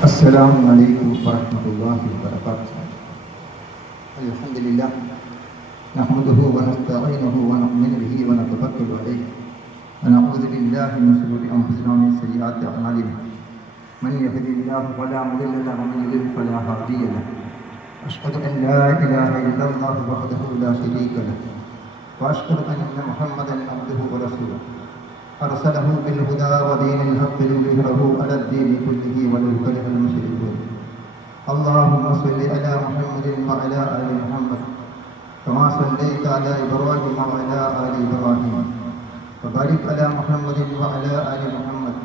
السلام عليكم ورحمة الله وبركاته. الحمد لله نحمده ونستعينه ونؤمن به ونتوكل عليه ونعوذ بالله من شرور أنفسنا ومن سيئات أعمالنا. من يهد الله فلا مضل له ومن يضلل فلا هادي له. أشهد أن لا إله إلا الله وحده لا شريك له وأشهد أن محمدا عبده ورسوله أرسله بالهدى ودين الحق ليظهره على الدين كله ولو كره المشركون. اللهم صل على محمد وعلى آل محمد كما صليت على إبراهيم وعلى آل إبراهيم وبارك على محمد وعلى آل محمد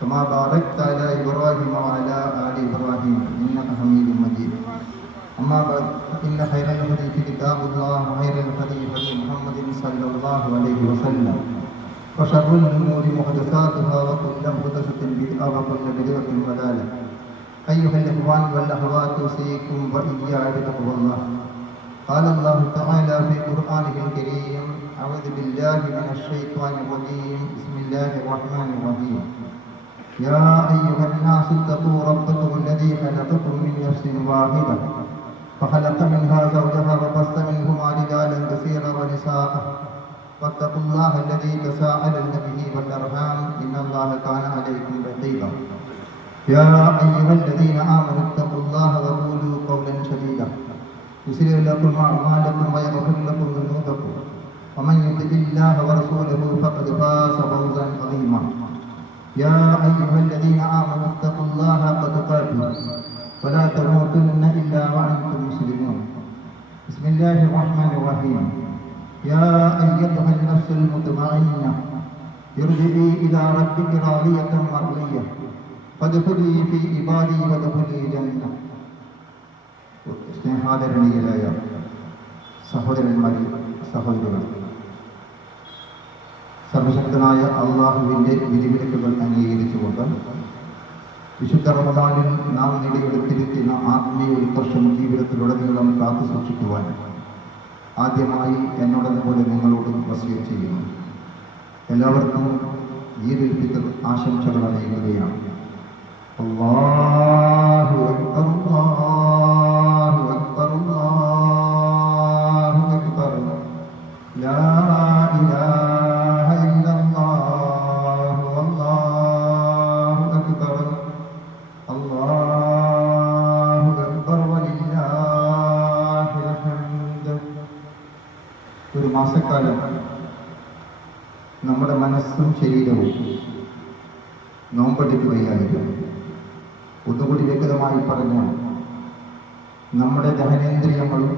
كما باركت على إبراهيم وعلى آل إبراهيم إنك حميد مجيد. أما بعد فإن خير الحديث كتاب الله وخير الهدي هدي محمد صلى الله عليه وسلم وشر الأمور محدثاتها وكل محدثة بدعة وكل بدعة ضلالة. أيها الإخوان والأخوات أوصيكم وإياي بتقوى الله. قال الله تعالى في قرآنه الكريم: أعوذ بالله من الشيطان الرجيم بسم الله الرحمن الرحيم. يا أيها الناس اتقوا ربكم الذي خلقكم من نفس واحدة فخلق منها زوجها وبث منهما رجالا كثيرا ونساء واتقوا الله الذي تساءلون به والأرحام إن الله كان عليكم رقيبا. يا أيها الذين آمنوا اتقوا الله وقولوا قولا سديدا يصلح لكم أعمالكم ويغفر لكم ذنوبكم ومن يطع الله ورسوله فقد فاز فوزا عظيما. يا أيها الذين آمنوا اتقوا الله حق تقاته ولا تموتن إلا وأنتم مسلمون. بسم الله الرحمن الرحيم. يا أيتها النفس المطمئنة ارجعي إلى ربك راضية مرضية فادخلي في عبادي وادخلي جنة. സ്നേഹാദരണീയരായ സഹോദരന്മാരെ, സഹോദരികൾ, സർവശക്തനായ അള്ളാഹുവിൻ്റെ വിധിവിലക്കുകൾ അംഗീകരിച്ചുകൊണ്ട് വിശുദ്ധ റമദാനിൽ നാം നേടിയെടുത്തിരിക്കുന്ന ആത്മീയ ഉത്കർഷം ജീവിതത്തിലുടനീളം കാത്തു സൂക്ഷിക്കുവാൻ ആദ്യമായി എന്നോടതുപോലെ നിങ്ങളോടും വസിയത്ത് ചെയ്യുന്നു. എല്ലാവർക്കും ഈദുൽ ഫിത്ർ ആശംസകൾ അറിയിക്കുകയാണ്. അല്ലാഹു അക്ബർ, അല്ലാഹു അക്ബർ, അല്ലാഹു അക്ബർ, ലാ ഇലാഹ ഇല്ലല്ലാഹു അല്ലാഹു അക്ബർ, അല്ലാഹു അക്ബർ വലില്ലാഹിൽ ഹംദ്. ഒരു മാസക്കാലം നമ്മുടെ മനസ്സും ശരീരവും നോമ്പെടുക്കുകയായിരുന്നു. ഒന്നുകൂടി വ്യക്തമായി പറഞ്ഞാൽ നമ്മുടെ ദഹനേന്ദ്രിയങ്ങളും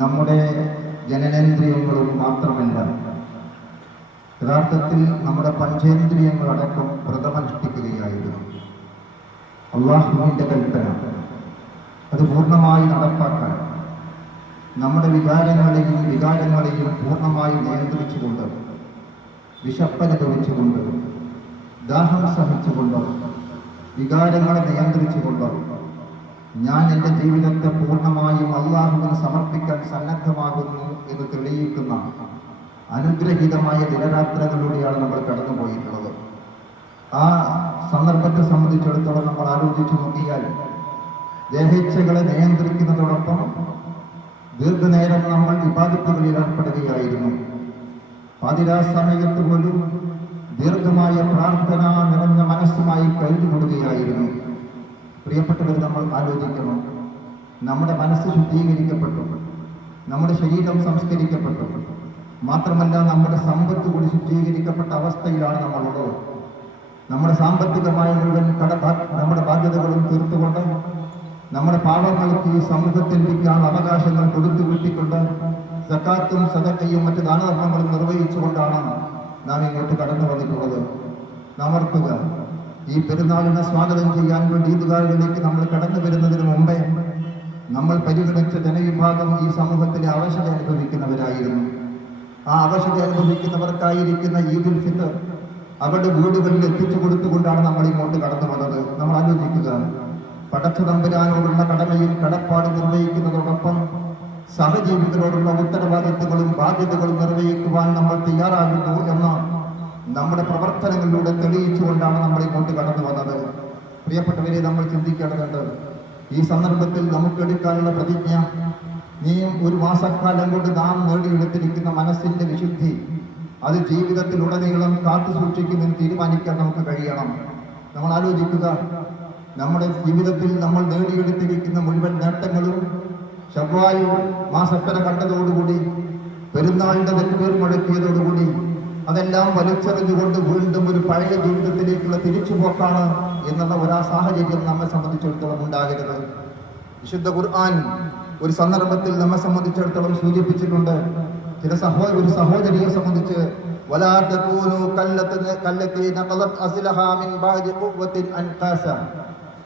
നമ്മുടെ ജനനേന്ദ്രിയങ്ങളും മാത്രമല്ല, യഥാർത്ഥത്തിൽ നമ്മുടെ പഞ്ചേന്ദ്രിയങ്ങളടക്കം വ്രതമനുഷ്ഠിക്കുകയായിരുന്നു. അല്ലാഹുവിൻ്റെ കൽപ്പന അത് പൂർണ്ണമായി നടപ്പാക്കാൻ നമ്മുടെ വികാരങ്ങളെയും പൂർണ്ണമായി നിയന്ത്രിച്ചുകൊണ്ട്, വിശപ്പനുഭവിച്ചുകൊണ്ട്, ദാഹം സഹിച്ചുകൊണ്ട്, വികാരങ്ങളെ നിയന്ത്രിച്ചുകൊണ്ട് ഞാൻ എൻ്റെ ജീവിതത്തെ പൂർണ്ണമായും അല്ലാഹുവിന് സമർപ്പിക്കാൻ സന്നദ്ധമാകുന്നു എന്ന് തെളിയിക്കുന്ന അനുഗ്രഹീതമായ ദിനരാത്രങ്ങളിലൂടെയാണ് നമ്മൾ കടന്നുപോയിട്ടുള്ളത്. ആ സന്ദർഭത്തെ സംബന്ധിച്ചിടത്തോളം നമ്മൾ ആലോചിച്ചു നോക്കിയാൽ ദേഹേച്ഛകളെ നിയന്ത്രിക്കുന്നതോടൊപ്പം ദീർഘനേരം നമ്മൾ ഇബാദത്തുകളിൽ ഏർപ്പെടുകയായിരുന്നു. പാതിരാ സമയത്ത് പോലും ദീർഘമായ പ്രാർത്ഥന നിറഞ്ഞ മനസ്സുമായി കഴിഞ്ഞുകൂടുകയായിരുന്നു. പ്രിയപ്പെട്ടവർ, നമ്മൾ ആലോചിക്കണം, നമ്മുടെ മനസ്സ് ശുദ്ധീകരിക്കപ്പെട്ടു, നമ്മുടെ ശരീരം സംസ്കരിക്കപ്പെട്ടു, മാത്രമല്ല നമ്മുടെ സമ്പത്ത് കൂടി ശുദ്ധീകരിക്കപ്പെട്ട അവസ്ഥയിലാണ് നമ്മളുള്ളത്. നമ്മുടെ സാമ്പത്തികമായ മുഴുവൻ നമ്മുടെ ബാധ്യതകളും തീർത്തുകൊണ്ട്, നമ്മുടെ പാവങ്ങൾക്ക് ഈ സമൂഹത്തിൽ ലഭിക്കാനുള്ള അവകാശങ്ങൾ കൊടുത്തു വീട്ടിക്കൊണ്ട്, സക്കാത്തും സദക്കയും മറ്റു ദാനധർമ്മങ്ങളും നിർവഹിച്ചുകൊണ്ടാണ് നാം ഇങ്ങോട്ട് കടന്നു വന്നിട്ടുള്ളത്. നാം ഓർക്കുക, ഈ പെരുന്നാളിനെ സ്വാഗതം ചെയ്യാൻ വേണ്ടി ഈദ്ഗാഹുകളിലേക്ക് നമ്മൾ കടന്നു വരുന്നതിന് മുമ്പേ നമ്മൾ പരിഗണിച്ച ജനവിഭാഗം ഈ സമൂഹത്തിലെ അവശത അനുഭവിക്കുന്നവരായിരുന്നു. ആ അവശത അനുഭവിക്കുന്നവർക്കായിരിക്കുന്ന ഈദുൽ ഫിത്ർ അവരുടെ വീടുകളിൽ എത്തിച്ചു കൊടുത്തുകൊണ്ടാണ് നമ്മൾ ഇങ്ങോട്ട് കടന്നു വന്നത്. നമ്മൾ ആലോചിക്കുക, പടച്ച തമ്പുരാനോടുള്ള കടമയും കടപ്പാട് നിർവഹിക്കുന്നതോടൊപ്പം സഹജീവികളോടുള്ള ഉത്തരവാദിത്തങ്ങളും ബാധ്യതകളും നിർവഹിക്കുവാൻ നമ്മൾ തയ്യാറാകുന്നു എന്ന നമ്മുടെ പ്രവർത്തനങ്ങളിലൂടെ തെളിയിച്ചുകൊണ്ടാണ് നമ്മൾ ഇങ്ങോട്ട് കടന്നു വന്നത്. പ്രിയപ്പെട്ടവരെ, നമ്മൾ ചിന്തിക്കേണ്ടതുണ്ട്. ഈ സന്ദർഭത്തിൽ നമുക്ക് എടുക്കാനുള്ള പ്രതിജ്ഞ, നീ ഒരു മാസക്കാലം കൊണ്ട് നാം നേടിയെടുത്തിരിക്കുന്ന മനസ്സിന്റെ വിശുദ്ധി അത് ജീവിതത്തിലുടനീളം കാത്തു സൂക്ഷിക്കുമെന്ന് തീരുമാനിക്കാൻ നമുക്ക് കഴിയണം. നമ്മൾ ആലോചിക്കുക, നമ്മുടെ ജീവിതത്തിൽ നമ്മൾ നേടിയെടുത്തിരിക്കുന്ന മുഴുവൻ നേട്ടങ്ങളും ശവ്വാൽ മാസപ്പര കണ്ടതോടുകൂടി, പെരുന്നാളിന്റെ തക്ബീർ മുഴക്കിയതോടുകൂടി അതെല്ലാം വലിച്ചെറിഞ്ഞുകൊണ്ട് വീണ്ടും ഒരു പഴയ ജീവിതത്തിലേക്കുള്ള തിരിച്ചുപോക്കാണ് എന്നുള്ള ഒരു സാഹചര്യം നമ്മെ സംബന്ധിച്ചിടത്തോളം ഉണ്ടാകരുത്. വിശുദ്ധ ഖുർആൻ ഒരു സന്ദർഭത്തിൽ നമ്മെ സംബന്ധിച്ചിടത്തോളം സൂചിപ്പിച്ചിട്ടുണ്ട്. ഒരു സഹോദരിയെ സംബന്ധിച്ച് വലാ തകൂനു കല്ലത്തി നഖലത് അസ്ലഹാ മിൻ ബഅദി ഖുവ്വത്തിൻ അൻഖാസ,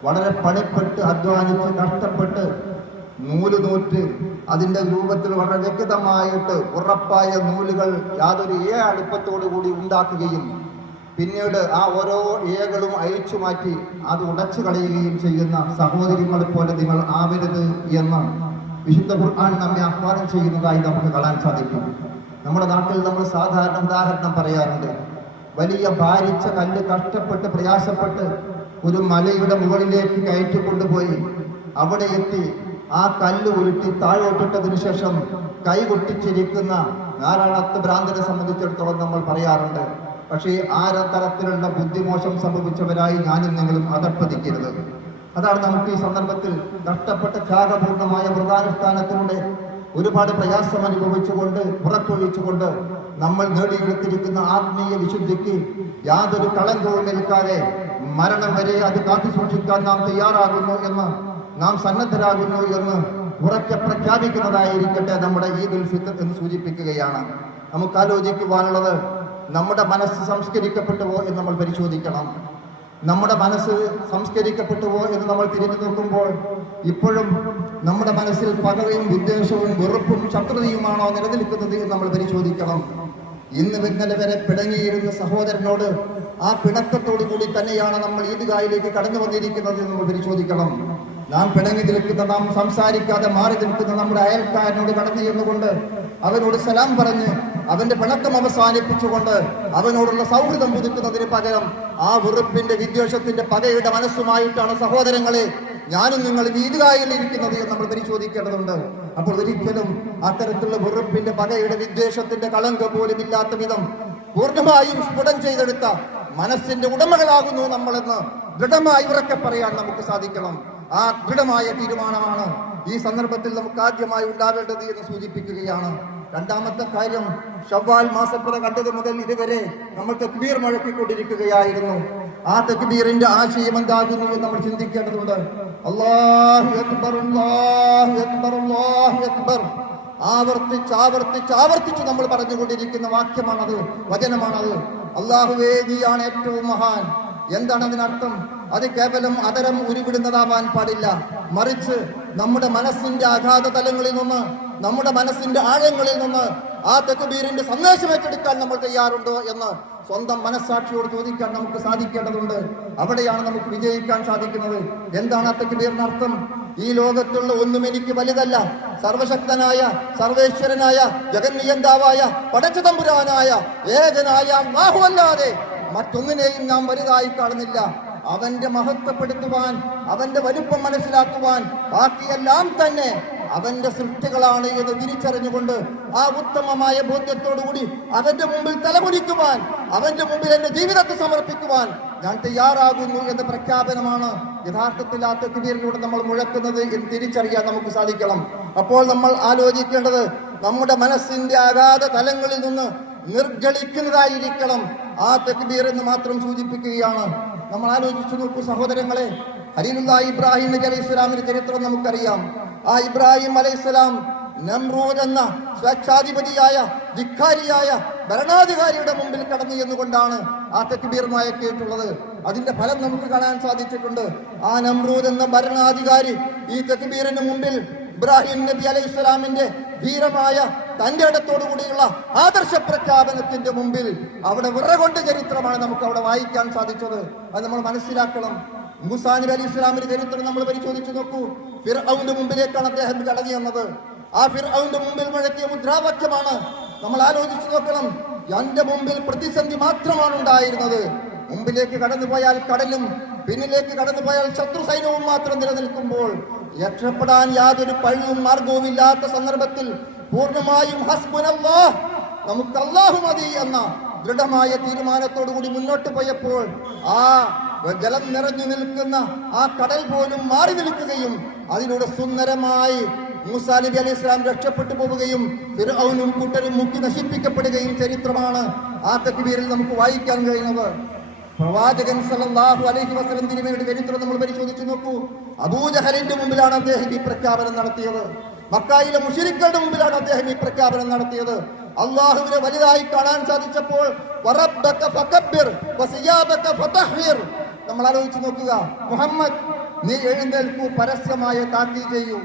വളരെ പണിപ്പെട്ട് അധ്വാനിച്ച് കഷ്ടപ്പെട്ട് നൂറ്റ് അതിന്റെ രൂപത്തിൽ വളരെ വ്യക്തമായിട്ട് ഉറപ്പായ നൂലുകൾ യാതൊരു അടുപ്പത്തോടു കൂടി ഉണ്ടാക്കുകയും പിന്നീട് ആ ഓരോ ഏകളും അഴിച്ചു മാറ്റി അത് ഉടച്ചു കളയുകയും ചെയ്യുന്ന സഹോദരികളെ പോലെ നിങ്ങൾ ആവരുത് എന്ന് വിശുദ്ധ ഖുർആൻ നമ്മെ ആഹ്വാനം ചെയ്യുന്നതായി നമുക്ക് കാണാൻ സാധിക്കും. നമ്മുടെ നാട്ടിൽ നമ്മൾ സാധാരണ ഉദാഹരണം പറയാറുണ്ട്. വലിയ ഭാരിച്ച കല്ല് കഷ്ടപ്പെട്ട് പ്രയാസപ്പെട്ട് ഒരു മലയുടെ മുകളിലേക്ക് കയറ്റിക്കൊണ്ടുപോയി അവിടെ എത്തി ആ കല്ല് ഉരുട്ടി താഴോട്ടിട്ടതിനു ശേഷം കൈകൊട്ടിച്ചിരിക്കുന്ന ധാരാളത്ത് ഭ്രാന്തനെ സംബന്ധിച്ചിടത്തോളം നമ്മൾ പറയാറുണ്ട്. പക്ഷേ ആ തരത്തിലുള്ള ബുദ്ധിമോശം സംഭവിച്ചവരായി ഞാനും നിങ്ങളും അധപ്പതിക്കരുത്. അതാണ് നമുക്ക് ഈ സന്ദർഭത്തിൽ കഷ്ടപ്പെട്ട ത്യാഗപൂർണമായ വ്രതാനുഷ്ഠാനത്തിലൂടെ ഒരുപാട് പ്രയാസം അനുഭവിച്ചുകൊണ്ട് പുറത്തൊഴിച്ചുകൊണ്ട് നമ്മൾ നേടിയെടുത്തിരിക്കുന്ന ആത്മീയ വിശുദ്ധിക്ക് യാതൊരു കളങ്കവും ഏൽക്കാതെ മരണം വരെ അത് കാത്തു സൂക്ഷിക്കാൻ നാം തയ്യാറാകുന്നു എന്ന്, നാം സന്നദ്ധരാകുന്നു എന്ന് ഉറക്കെ പ്രഖ്യാപിക്കുന്നതായിരിക്കട്ടെ നമ്മുടെ ഈദുൽ ഫിത്ർ എന്ന് സൂചിപ്പിക്കുകയാണ്. നമുക്ക് ആലോചിക്കുവാനുള്ളത്, നമ്മുടെ മനസ്സ് സംസ്കരിക്കപ്പെട്ടുവോ എന്ന് നമ്മൾ പരിശോധിക്കണം. നമ്മുടെ മനസ്സ് സംസ്കരിക്കപ്പെട്ടുവോ എന്ന് നമ്മൾ തിരിഞ്ഞു നോക്കുമ്പോൾ ഇപ്പോഴും നമ്മുടെ മനസ്സിൽ പകയും വിദ്വേഷവും വെറുപ്പും ശത്രുതയുമാണോ നിലനിൽക്കുന്നത് എന്ന് നമ്മൾ പരിശോധിക്കണം. ഇന്നലെ വരെ പിണങ്ങിയിരുന്ന സഹോദരനോട് ആ പിണക്കത്തോടു കൂടി തന്നെയാണ് നമ്മൾ ഈദ്ഗാഹിലേക്ക് കടന്നു വന്നിരിക്കുന്നത് എന്ന് നമ്മൾ പരിശോധിക്കണം. നാം പിണങ്ങി നിൽക്കുന്ന, നാം സംസാരിക്കാതെ മാറി നിൽക്കുന്ന നമ്മുടെ അയൽക്കാരനോട് കടന്നു ചെന്നുകൊണ്ട് അവനോട് സലാം പറഞ്ഞ് അവന്റെ പിണക്കം അവസാനിപ്പിച്ചുകൊണ്ട് അവനോടുള്ള സൗഹൃദം പുതുക്കുന്നതിന് പകരം ആ വെറുപ്പിന്റെ വിദ്വേഷത്തിന്റെ പകയുടെ മനസ്സുമായിട്ടാണ് സഹോദരങ്ങളെ ഞാനും നിങ്ങൾ ഈദ്ഗാഹിൽ ഇരിക്കുന്നത് എന്ന് നമ്മൾ പരിശോധിക്കേണ്ടതുണ്ട്. അപ്പോൾ ഒരിക്കലും അത്തരത്തിലുള്ള വെറുപ്പിന്റെ പകയുടെ വിദ്വേഷത്തിന്റെ കളങ്കം പോലും ഇല്ലാത്ത വിധം പൂർണ്ണമായും സ്ഫുടം ചെയ്തെടുത്ത മനസ്സിന്റെ ഉടമകളാകുന്നു നമ്മളെന്ന് ദൃഢമായി ഉറക്കെ പറയാൻ നമുക്ക് സാധിക്കണം. ആ ദൃഢമായ തീരുമാനമാണ് ഈ സന്ദർഭത്തിൽ നമുക്ക് ആദ്യമായി ഉണ്ടാവേണ്ടത് എന്ന് സൂചിപ്പിക്കുകയാണ്. രണ്ടാമത്തെ കാര്യം, ശവ്വാൽ മാസപ്പുറ കണ്ടത് മുതൽ ഇതുവരെ നമ്മൾ തക്ബീർ മുഴക്കിക്കൊണ്ടിരിക്കുകയായിരുന്നു. ആ തക്ബീറിന്റെ ആശയം എന്താകുന്നു എന്ന് നമ്മൾ ചിന്തിക്കേണ്ടതുണ്ട്. അല്ലാഹു അക്ബർ, അല്ലാഹു അക്ബർ, അല്ലാഹു അക്ബർ. ആവർത്തിച്ച് നമ്മൾ പറഞ്ഞുകൊണ്ടിരിക്കുന്ന വാക്യമാണത്, വചനമാണത്. അല്ലാഹുവേ, നീയാണ് ഏറ്റവും മഹാൻ. എന്താണ് അതിനർത്ഥം? അത് കേവലം അതരം ഉരുവിടുന്നതാവാൻ പാടില്ല. മറിച്ച് നമ്മുടെ മനസ്സിന്റെ അഗാധ തലങ്ങളിൽ നിന്ന്, നമ്മുടെ മനസ്സിന്റെ ആഴങ്ങളിൽ നിന്ന് ആ തക്ബീറിന്റെ സന്ദേശം ഏറ്റെടുക്കാൻ നമ്മൾ തയ്യാറുണ്ടോ എന്ന് സ്വന്തം മനസ്സാക്ഷിയോട് ചോദിക്കാൻ നമുക്ക് സാധിക്കേണ്ടതുണ്ട്. അവിടെയാണ് നമുക്ക് വിജയിക്കാൻ സാധിക്കുന്നത്. എന്താണ് ആ തക്ബീറിന്റെ അർത്ഥം? ഈ ലോകത്തുള്ള ഒന്നും എനിക്ക് വലുതല്ല. സർവശക്തനായ, സർവേശ്വരനായ, ജഗന്നിയന്താവായ, പടച്ചതമ്പുരാനായ, ഏകനായ അല്ലാഹുവല്ലാതെ മറ്റൊന്നിനെയും നാം വലുതായി കാണുന്നില്ല. അവന്റെ മഹത്വപ്പെടുത്തുവാൻ, അവന്റെ വലുപ്പം മനസ്സിലാക്കുവാൻ ബാക്കിയെല്ലാം തന്നെ അവന്റെ സൃഷ്ടികളാണ് എന്ന് തിരിച്ചറിഞ്ഞുകൊണ്ട് ആ ഉത്തമമായ ബോധ്യത്തോടുകൂടി അവന്റെ മുമ്പിൽ തലമുടിക്കുവാൻ, അവന്റെ മുമ്പിൽ എന്റെ ജീവിതത്തെ സമർപ്പിക്കുവാൻ ഞാൻ തയ്യാറാകുന്നു എന്ന പ്രഖ്യാപനമാണ് യഥാർത്ഥത്തിൽ ആ തക്ബീറിലൂടെ നമ്മൾ മുഴക്കുന്നത് എന്ന് തിരിച്ചറിയാൻ നമുക്ക് സാധിക്കണം. അപ്പോൾ നമ്മൾ ആലോചിക്കേണ്ടത് നമ്മുടെ മനസ്സിന്റെ അഗാധ തലങ്ങളിൽ നിന്ന് നിർഗളിക്കുന്നതായിരിക്കണം ആ തക്ബീർ എന്ന് മാത്രം സൂചിപ്പിക്കുകയാണ്. നമ്മൾ ആലോചിച്ചു നോക്കൂ സഹോദരങ്ങളെ, ഖലീലുല്ലാഹി ഇബ്രാഹിം നബി അലൈഹി സ്വലാമിന്റെ ചരിത്രം നമുക്കറിയാം. ആ ഇബ്രാഹിം അലൈഹിസ്സലാം നമ്രൂദ് എന്ന സ്വേച്ഛാധിപതിയായ, ധിക്കാരിയായ ഭരണാധികാരിയുടെ മുമ്പിൽ കടന്നു എന്നുകൊണ്ടാണ് ആ തക്ബീർ മുഴക്കിയിട്ടുള്ളത്. അതിന്റെ ഫലം നമുക്ക് കാണാൻ സാധിച്ചിട്ടുണ്ട്. ആ നമ്രൂദ് എന്ന ഭരണാധികാരി ഈ തക്ബീറിന് മുമ്പിൽ ഇബ്രാഹിം നബി അലൈഹി സ്വലാമിന്റെ ധീരമായ തന്റെ ഇടത്തോടു കൂടിയുള്ള ആദർശ പ്രഖ്യാപനത്തിന്റെ മുമ്പിൽ അവിടെ വിറകൊണ്ട ചരിത്രമാണ് നമുക്ക് അവിടെ വായിക്കാൻ സാധിച്ചത്. അത് നമ്മൾ മനസ്സിലാക്കണം. മൂസാ നബി അലൈഹി സ്വലാമിന്റെ ചരിത്രം നമ്മൾ പരിശോധിച്ചു നോക്കൂ. ഫിർഔന്റെ മുമ്പിലേക്കാണ് അദ്ദേഹം കടന്നു വന്നത്. ആ ഫിർഔന്റെ മുമ്പിൽ മുഴക്കിയ മുദ്രാവാക്യമാണ്. നമ്മൾ ആലോചിച്ചു നോക്കണം. എന്റെ മുമ്പിൽ പ്രതിസന്ധി മാത്രമാണ് ഉണ്ടായിരുന്നത്. മുമ്പിലേക്ക് കടന്നുപോയാൽ കടലും പിന്നിലേക്ക് കടന്നുപോയാൽ ശത്രു സൈന്യവും മാത്രം നിലനിൽക്കുമ്പോൾ രക്ഷപ്പെടാൻ യാതൊരു പഴിയും മാർഗവും ഇല്ലാത്ത സന്ദർഭത്തിൽ പൂർണ്ണമായും ഹസ്ബുനല്ലാഹ്, നമുക്ക് അല്ലാഹു മതി എന്ന ദൃഢമായ തീരുമാനത്തോടുകൂടി മുന്നോട്ട് പോയപ്പോൾ ആ ജലം നിറഞ്ഞു നിൽക്കുന്ന ആ കടൽ പോലും മാറി നിൽക്കുകയും അതിലൂടെ സുന്ദരമായി മൂസാ നബി അലൈഹി ഇസ്ലാം രക്ഷപ്പെട്ടു പോവുകയും ഫിർഔനും കൂട്ടരും മുക്കി നശിപ്പിക്കപ്പെടുകയും ചരിത്രമാണ് ആ തക്ബീറിൽ നമുക്ക് വായിക്കാൻ കഴിയുന്നത്. പ്രവാചകൻ സല്ലല്ലാഹു അലൈഹി വസല്ലം തിരുമേനിയുടെ ചരിത്രം നമ്മൾ പരിശോധിച്ചു നോക്കൂ. അബൂജഹലിന്റെ മുമ്പിലാണ് അദ്ദേഹം ഈ പ്രഖ്യാപനം നടത്തിയത്. മക്കയിലെ മുശ്രിക്കുകളുടെ മുമ്പിലാണ് അദ്ദേഹം ഈ പ്രഖ്യാപനം നടത്തിയത്. അള്ളാഹുവിനെ വലുതായി കാണാൻ സാധിച്ചപ്പോൾ വറബ്ബക ഫകബ്ബിർ വസിയാബക ഫതഹ്ഹിർ. നമ്മൾ ആലോചിച്ച് നോക്കുക, മുഹമ്മദ് നീ എഴുന്നേൽക്കൂ, പരസ്യമായ താക്കീത് ചെയ്യൂ,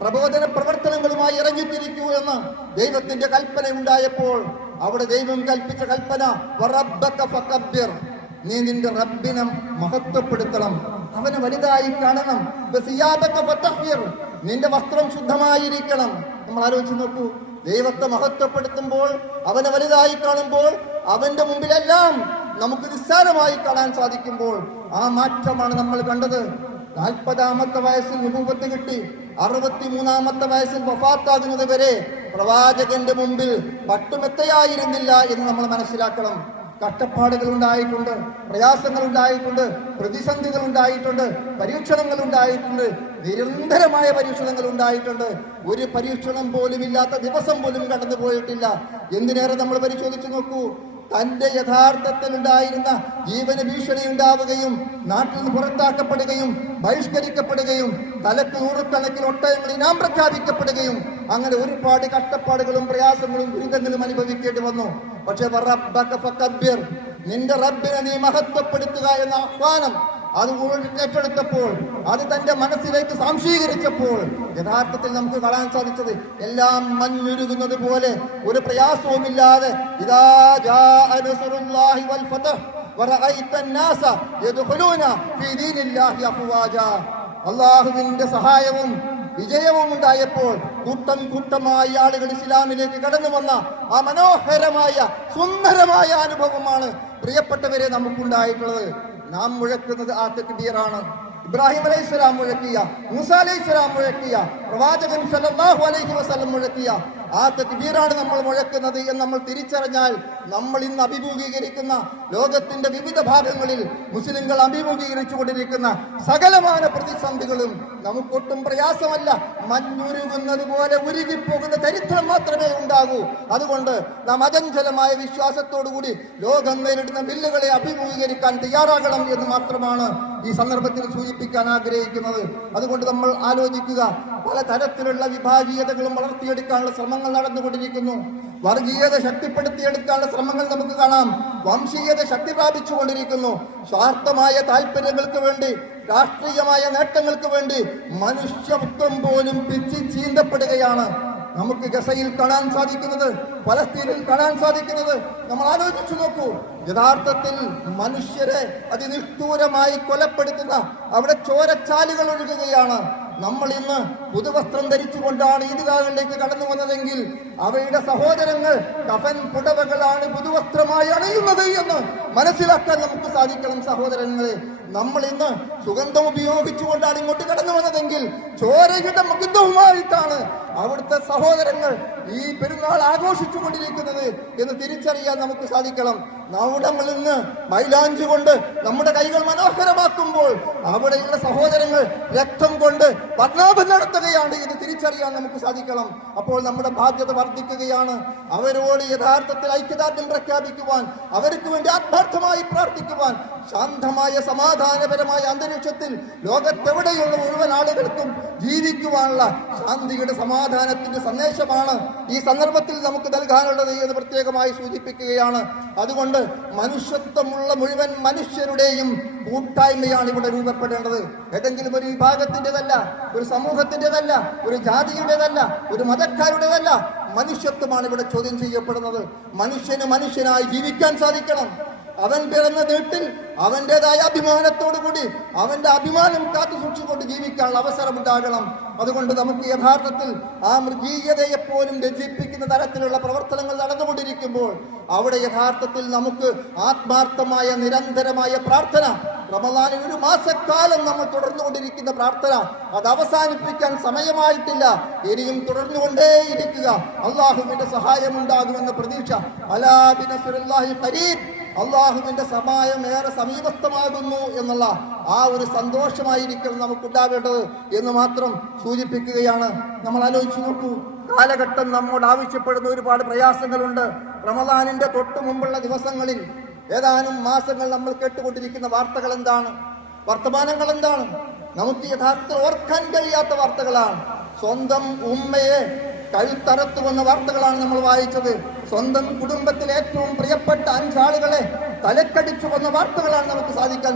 പ്രബോധന പ്രവർത്തനങ്ങളുമായി ഇറങ്ങിത്തിരിക്കൂ എന്ന് ദൈവത്തിന്റെ കൽപ്പന ഉണ്ടായപ്പോൾ അവിടെ ദൈവം കൽപ്പിച്ച കൽപ്പന വറബ്ബക ഫകബ്ബിർ, നീ നിന്റെ റബ്ബിനെ മഹത്വപ്പെടുത്തണം, അവനെ വലുതായി കാണണം. വസിയാബക ഫതഹ്ഹിർ, നിന്റെ വസ്ത്രം ശുദ്ധമായിരിക്കണം. നമ്മൾ ആലോചിച്ച് നോക്കൂ, ദൈവത്തെ മഹത്വപ്പെടുത്തുമ്പോൾ, അവനെ വലുതായി കാണുമ്പോൾ, അവന്റെ മുമ്പിലെല്ലാം നമുക്ക് നിസ്സാരമായി കാണാൻ സാധിക്കുമ്പോൾ ആ മാറ്റമാണ് നമ്മൾ കണ്ടത്. 40-ാമത്തെ വയസ്സിൽ നുബുവത്ത് കിട്ടി, 63-ാമത്തെ വയസ്സിൽ വഫാത്താകുന്നത് വരെ പ്രവാചകന്റെ മുമ്പിൽ പട്ടുമെത്തയായിരുന്നില്ല എന്ന് നമ്മൾ മനസ്സിലാക്കണം. കഷ്ടപ്പാടുകൾ ഉണ്ടായിട്ടുണ്ട്, പ്രയാസങ്ങൾ ഉണ്ടായിട്ടുണ്ട്, പ്രതിസന്ധികൾ ഉണ്ടായിട്ടുണ്ട്, പരീക്ഷണങ്ങൾ ഉണ്ടായിട്ടുണ്ട്, നിരന്തരമായ പരീക്ഷണങ്ങൾ ഉണ്ടായിട്ടുണ്ട്. ഒരു പരീക്ഷണം പോലും ഇല്ലാത്ത ദിവസം പോലും കടന്നു പോയിട്ടില്ല. എന്തിനേറെ നമ്മൾ പരിശോധിച്ചു നോക്കൂ, തന്റെ യഥാർത്ഥത്തിൽ ഉണ്ടായിരുന്ന ജീവന് ഭീഷണി ഉണ്ടാവുകയും നാട്ടിൽ നിന്ന് പുറത്താക്കപ്പെടുകയും ബഹിഷ്കരിക്കപ്പെടുകയും തലക്ക് നൂറുകണക്കിന് ഒട്ടകങ്ങൾ ഇനാം പ്രഖ്യാപിക്കപ്പെടുകയും അങ്ങനെ ഒരുപാട് കഷ്ടപ്പാടുകളും പ്രയാസങ്ങളും ദുരിതങ്ങളും അനുഭവിക്കേണ്ടി വന്നു. പക്ഷെ നിന്റെ റബ്ബിനെ നീ മഹത്വപ്പെടുത്തുക എന്ന ആഹ്വാനം അത് ഏറ്റെടുത്തപ്പോൾ, അത് തന്റെ മനസ്സിലേക്ക് സംശീകരിച്ചപ്പോൾ യഥാർത്ഥത്തിൽ നമുക്ക് കാണാൻ സാധിച്ചത് എല്ലാം മഞ്ഞുരുകുന്നത് പോലെ ഒരു പ്രയാസവുമില്ലാതെ ഇദാ ജാഅ നസ്റുല്ലാഹി വൽ ഫതഹ് വറഅയ്ത അന്നാസ യദ്ഖുലൂന ഫീ ദീനില്ലാഹി അഫ്വാജാ. അല്ലാഹുവിന്റെ സഹായവും വിജയവും ഉണ്ടായപ്പോൾ കൂട്ടം കൂട്ടമായി ആളുകൾ ഇസ്ലാമിലേക്ക് കടന്നു വന്ന ആ മനോഹരമായ സുന്ദരമായ അനുഭവമാണ് പ്രിയപ്പെട്ടവരെ നമുക്കുണ്ടായിട്ടുള്ളത്. നാം മുഴക്കുന്നത് ആ തക്ബീറാണ്. ഇബ്രാഹിം അലൈഹിസ്സലാം മുഴക്കിയ, മൂസാ അലൈഹിസ്സലാം മുഴക്കിയ, പ്രവാചകൻ സല്ലല്ലാഹു അലൈഹി വസല്ലം മുഴക്കിയ ആ തക്ബീറാണ് നമ്മൾ മുഴക്കുന്നത് എന്ന് നമ്മൾ തിരിച്ചറിഞ്ഞാൽ നമ്മൾ ഇന്ന് അഭിമുഖീകരിക്കുന്ന ലോകത്തിന്റെ വിവിധ ഭാഗങ്ങളിൽ മുസ്ലിങ്ങൾ അഭിമുഖീകരിച്ചു കൊണ്ടിരിക്കുന്ന സകലമാന പ്രതിസന്ധികളും നമുക്കൊട്ടും പ്രയാസമല്ല, മഞ്ഞുരുകുന്നത് പോലെ ഉരുകിപ്പോകുന്ന ചരിത്രം മാത്രമേ ഉണ്ടാകൂ. അതുകൊണ്ട് നാം അചഞ്ചലമായ വിശ്വാസത്തോടുകൂടി ലോകം നേരിടുന്ന വില്ലുകളെ അഭിമുഖീകരിക്കാൻ തയ്യാറാകണം എന്ന് മാത്രമാണ് ഈ സന്ദർഭത്തിൽ സൂചിപ്പിക്കാൻ ആഗ്രഹിക്കുന്നത്. അതുകൊണ്ട് നമ്മൾ ആലോചിക്കുക, പല തരത്തിലുള്ള വിഭാഗീയതകളും വളർത്തിയെടുക്കാനുള്ള ശ്രമങ്ങൾ നടന്നുകൊണ്ടിരിക്കുന്നു. വർഗീയത ശക്തിപ്പെടുത്തിയെടുക്കാനുള്ള ശ്രമങ്ങൾ നമുക്ക് കാണാം. വംശീയത ശക്തി പ്രാപിച്ചുകൊണ്ടിരിക്കുന്നു. സ്വാർത്ഥമായ താല്പര്യങ്ങൾക്ക് വേണ്ടി, രാഷ്ട്രീയമായ നേട്ടങ്ങൾക്ക് വേണ്ടി മനുഷ്യത്വം പോലും പിച്ചി ചീന്തപ്പെടുകയാണ്. നമുക്ക് ഗസയിൽ കാണാൻ സാധിക്കുന്നത്, പലസ്തീനിൽ കാണാൻ സാധിക്കുന്നത് നമ്മൾ ആലോചിച്ചു നോക്കൂ. യഥാർത്ഥത്തിൽ മനുഷ്യരെ അതിനിഷ്ഠൂരമായി കൊലപ്പെടുത്തുന്ന, അവിടെ ചോരച്ചാലുകൾ ഒഴുകുകയാണ്. നമ്മൾ ഇന്ന് പുതുവസ്ത്രം ധരിച്ചുകൊണ്ടാണ് ഈദ്ഗാഹുകളിലേക്ക് കടന്നു വന്നതെങ്കിൽ അവയുടെ സഹോദരങ്ങൾ കഫൻ പുടവകളാണ് പുതുവസ്ത്രമായി അണിയുന്നത് എന്ന് മനസ്സിലാക്കാൻ നമുക്ക് സാധിക്കണം. സഹോദരങ്ങളെ, നമ്മൾ ഇന്ന് സുഗന്ധം ഉപയോഗിച്ചുകൊണ്ടാണ് ഇങ്ങോട്ട് കടന്നു വന്നതെങ്കിൽ ചോരയുടെ മുഖവുമായിട്ടാണ് അവിടുത്തെ സഹോദരങ്ങൾ ഈ പെരുന്നാൾ ആഘോഷിച്ചു കൊണ്ടിരിക്കുന്നത് എന്ന് തിരിച്ചറിയാൻ നമുക്ക് സാധിക്കണം. നമ്മളിൽ നിന്ന് മൈലാഞ്ചി കൊണ്ട് നമ്മുടെ കൈകൾ മനോഹരമാക്കുമ്പോൾ അവിടെയുള്ള സഹോദരങ്ങൾ രക്തം കൊണ്ട് വർണ്ണാഭം നടത്തുകയാണ് എന്ന് തിരിച്ചറിയാൻ നമുക്ക് സാധിക്കണം. അപ്പോൾ നമ്മുടെ ബാധ്യത വർദ്ധിക്കുകയാണ്. അവരോട് യഥാർത്ഥത്തിൽ ഐക്യദാർഢ്യം പ്രഖ്യാപിക്കുവാൻ, അവർക്ക് വേണ്ടി ആത്മാർത്ഥമായി പ്രാർത്ഥിക്കുവാൻ, ശാന്തമായ സമാധാനപരമായ അന്തരീക്ഷത്തിൽ ലോകത്തെവിടെയുള്ള മുഴുവൻ ആളുകൾക്കും ജീവിക്കുവാനുള്ള ശാന്തിയുടെ സമാധാനത്തിന്റെ സന്ദേശമാണ് ഈ സന്ദർഭത്തിൽ നമുക്ക് നൽകാനുള്ളത് എന്ന് പ്രത്യേകമായി സൂചിപ്പിക്കുകയാണ്. അതുകൊണ്ട് മനുഷ്യത്വമുള്ള മുഴുവൻ മനുഷ്യരുടെയും കൂട്ടായ്മയാണ് ഇവിടെ രൂപപ്പെടേണ്ടത്. ഏതെങ്കിലും ഒരു വിഭാഗത്തിൻ്റെതല്ല, ഒരു സമൂഹത്തിൻ്റെതല്ല, ഒരു ജാതിയുടേതല്ല, ഒരു മതക്കാരുടേതല്ല. മനുഷ്യത്വമാണ് ഇവിടെ ചോദ്യം ചെയ്യപ്പെടുന്നത്. മനുഷ്യന് മനുഷ്യനായി ജീവിക്കാൻ സാധിക്കണം. അവൻ പിറന്ന വീട്ടിൽ അവൻ്റെതായ അഭിമാനത്തോടു കൂടി അവന്റെ അഭിമാനം കാത്തു സൂക്ഷിച്ചുകൊണ്ട് ജീവിക്കാനുള്ള അവസരമുണ്ടാകണം. അതുകൊണ്ട് നമുക്ക് യഥാർത്ഥത്തിൽ ആ മൃഗീയതയെപ്പോലും രചിപ്പിക്കുന്ന തരത്തിലുള്ള പ്രവർത്തനങ്ങൾ നടന്നുകൊണ്ടിരിക്കുമ്പോൾ അവിടെ യഥാർത്ഥത്തിൽ നമുക്ക് ആത്മാർത്ഥമായ നിരന്തരമായ പ്രാർത്ഥന, റമദാനിൽ 1 മാസക്കാലം നമ്മൾ തുടർന്നുകൊണ്ടിരിക്കുന്ന പ്രാർത്ഥന, അത് അവസാനിപ്പിക്കാൻ സമയമായിട്ടില്ല. ഇനിയും തുടർന്നുകൊണ്ടേയിരിക്കുക. അള്ളാഹുവിന്റെ സഹായമുണ്ടാകുമെന്ന പ്രതീക്ഷ. അലാ ബിനസ്രില്ലാഹി ഖരീബ്, അള്ളാഹുവിന്റെ സഹായം ഏറെ സമീപസ്ഥമാകുന്നു എന്നുള്ള ആ ഒരു സന്തോഷമായിരിക്കും നമുക്കുണ്ടാവേണ്ടത് എന്ന് മാത്രം സൂചിപ്പിക്കുകയാണ്. നമ്മൾ ആലോചിച്ച് നോക്കൂ, കാലഘട്ടം നമ്മോട് ആവശ്യപ്പെടുന്ന ഒരുപാട് പ്രയാസങ്ങളുണ്ട്. റമദാനിന്റെ തൊട്ടു മുമ്പുള്ള ദിവസങ്ങളിൽ ഏതാനും മാസങ്ങൾ നമ്മൾ കേട്ടുകൊണ്ടിരിക്കുന്ന വാർത്തകൾ എന്താണ്, വർത്തമാനങ്ങൾ എന്താണ്? നമുക്ക് യഥാർത്ഥത്തിൽ ഓർക്കാൻ കഴിയാത്ത വാർത്തകളാണ്. സ്വന്തം ഉമ്മയെ കഴുത്തറത്തുവന്ന വാർത്തകളാണ് നമ്മൾ വായിച്ചത്. സ്വന്തം കുടുംബത്തിലെ ഏറ്റവും പ്രിയപ്പെട്ട 5 ആളുകളെ തലക്കടിച്ചു വന്ന വാർത്തകളാണ് നമുക്ക്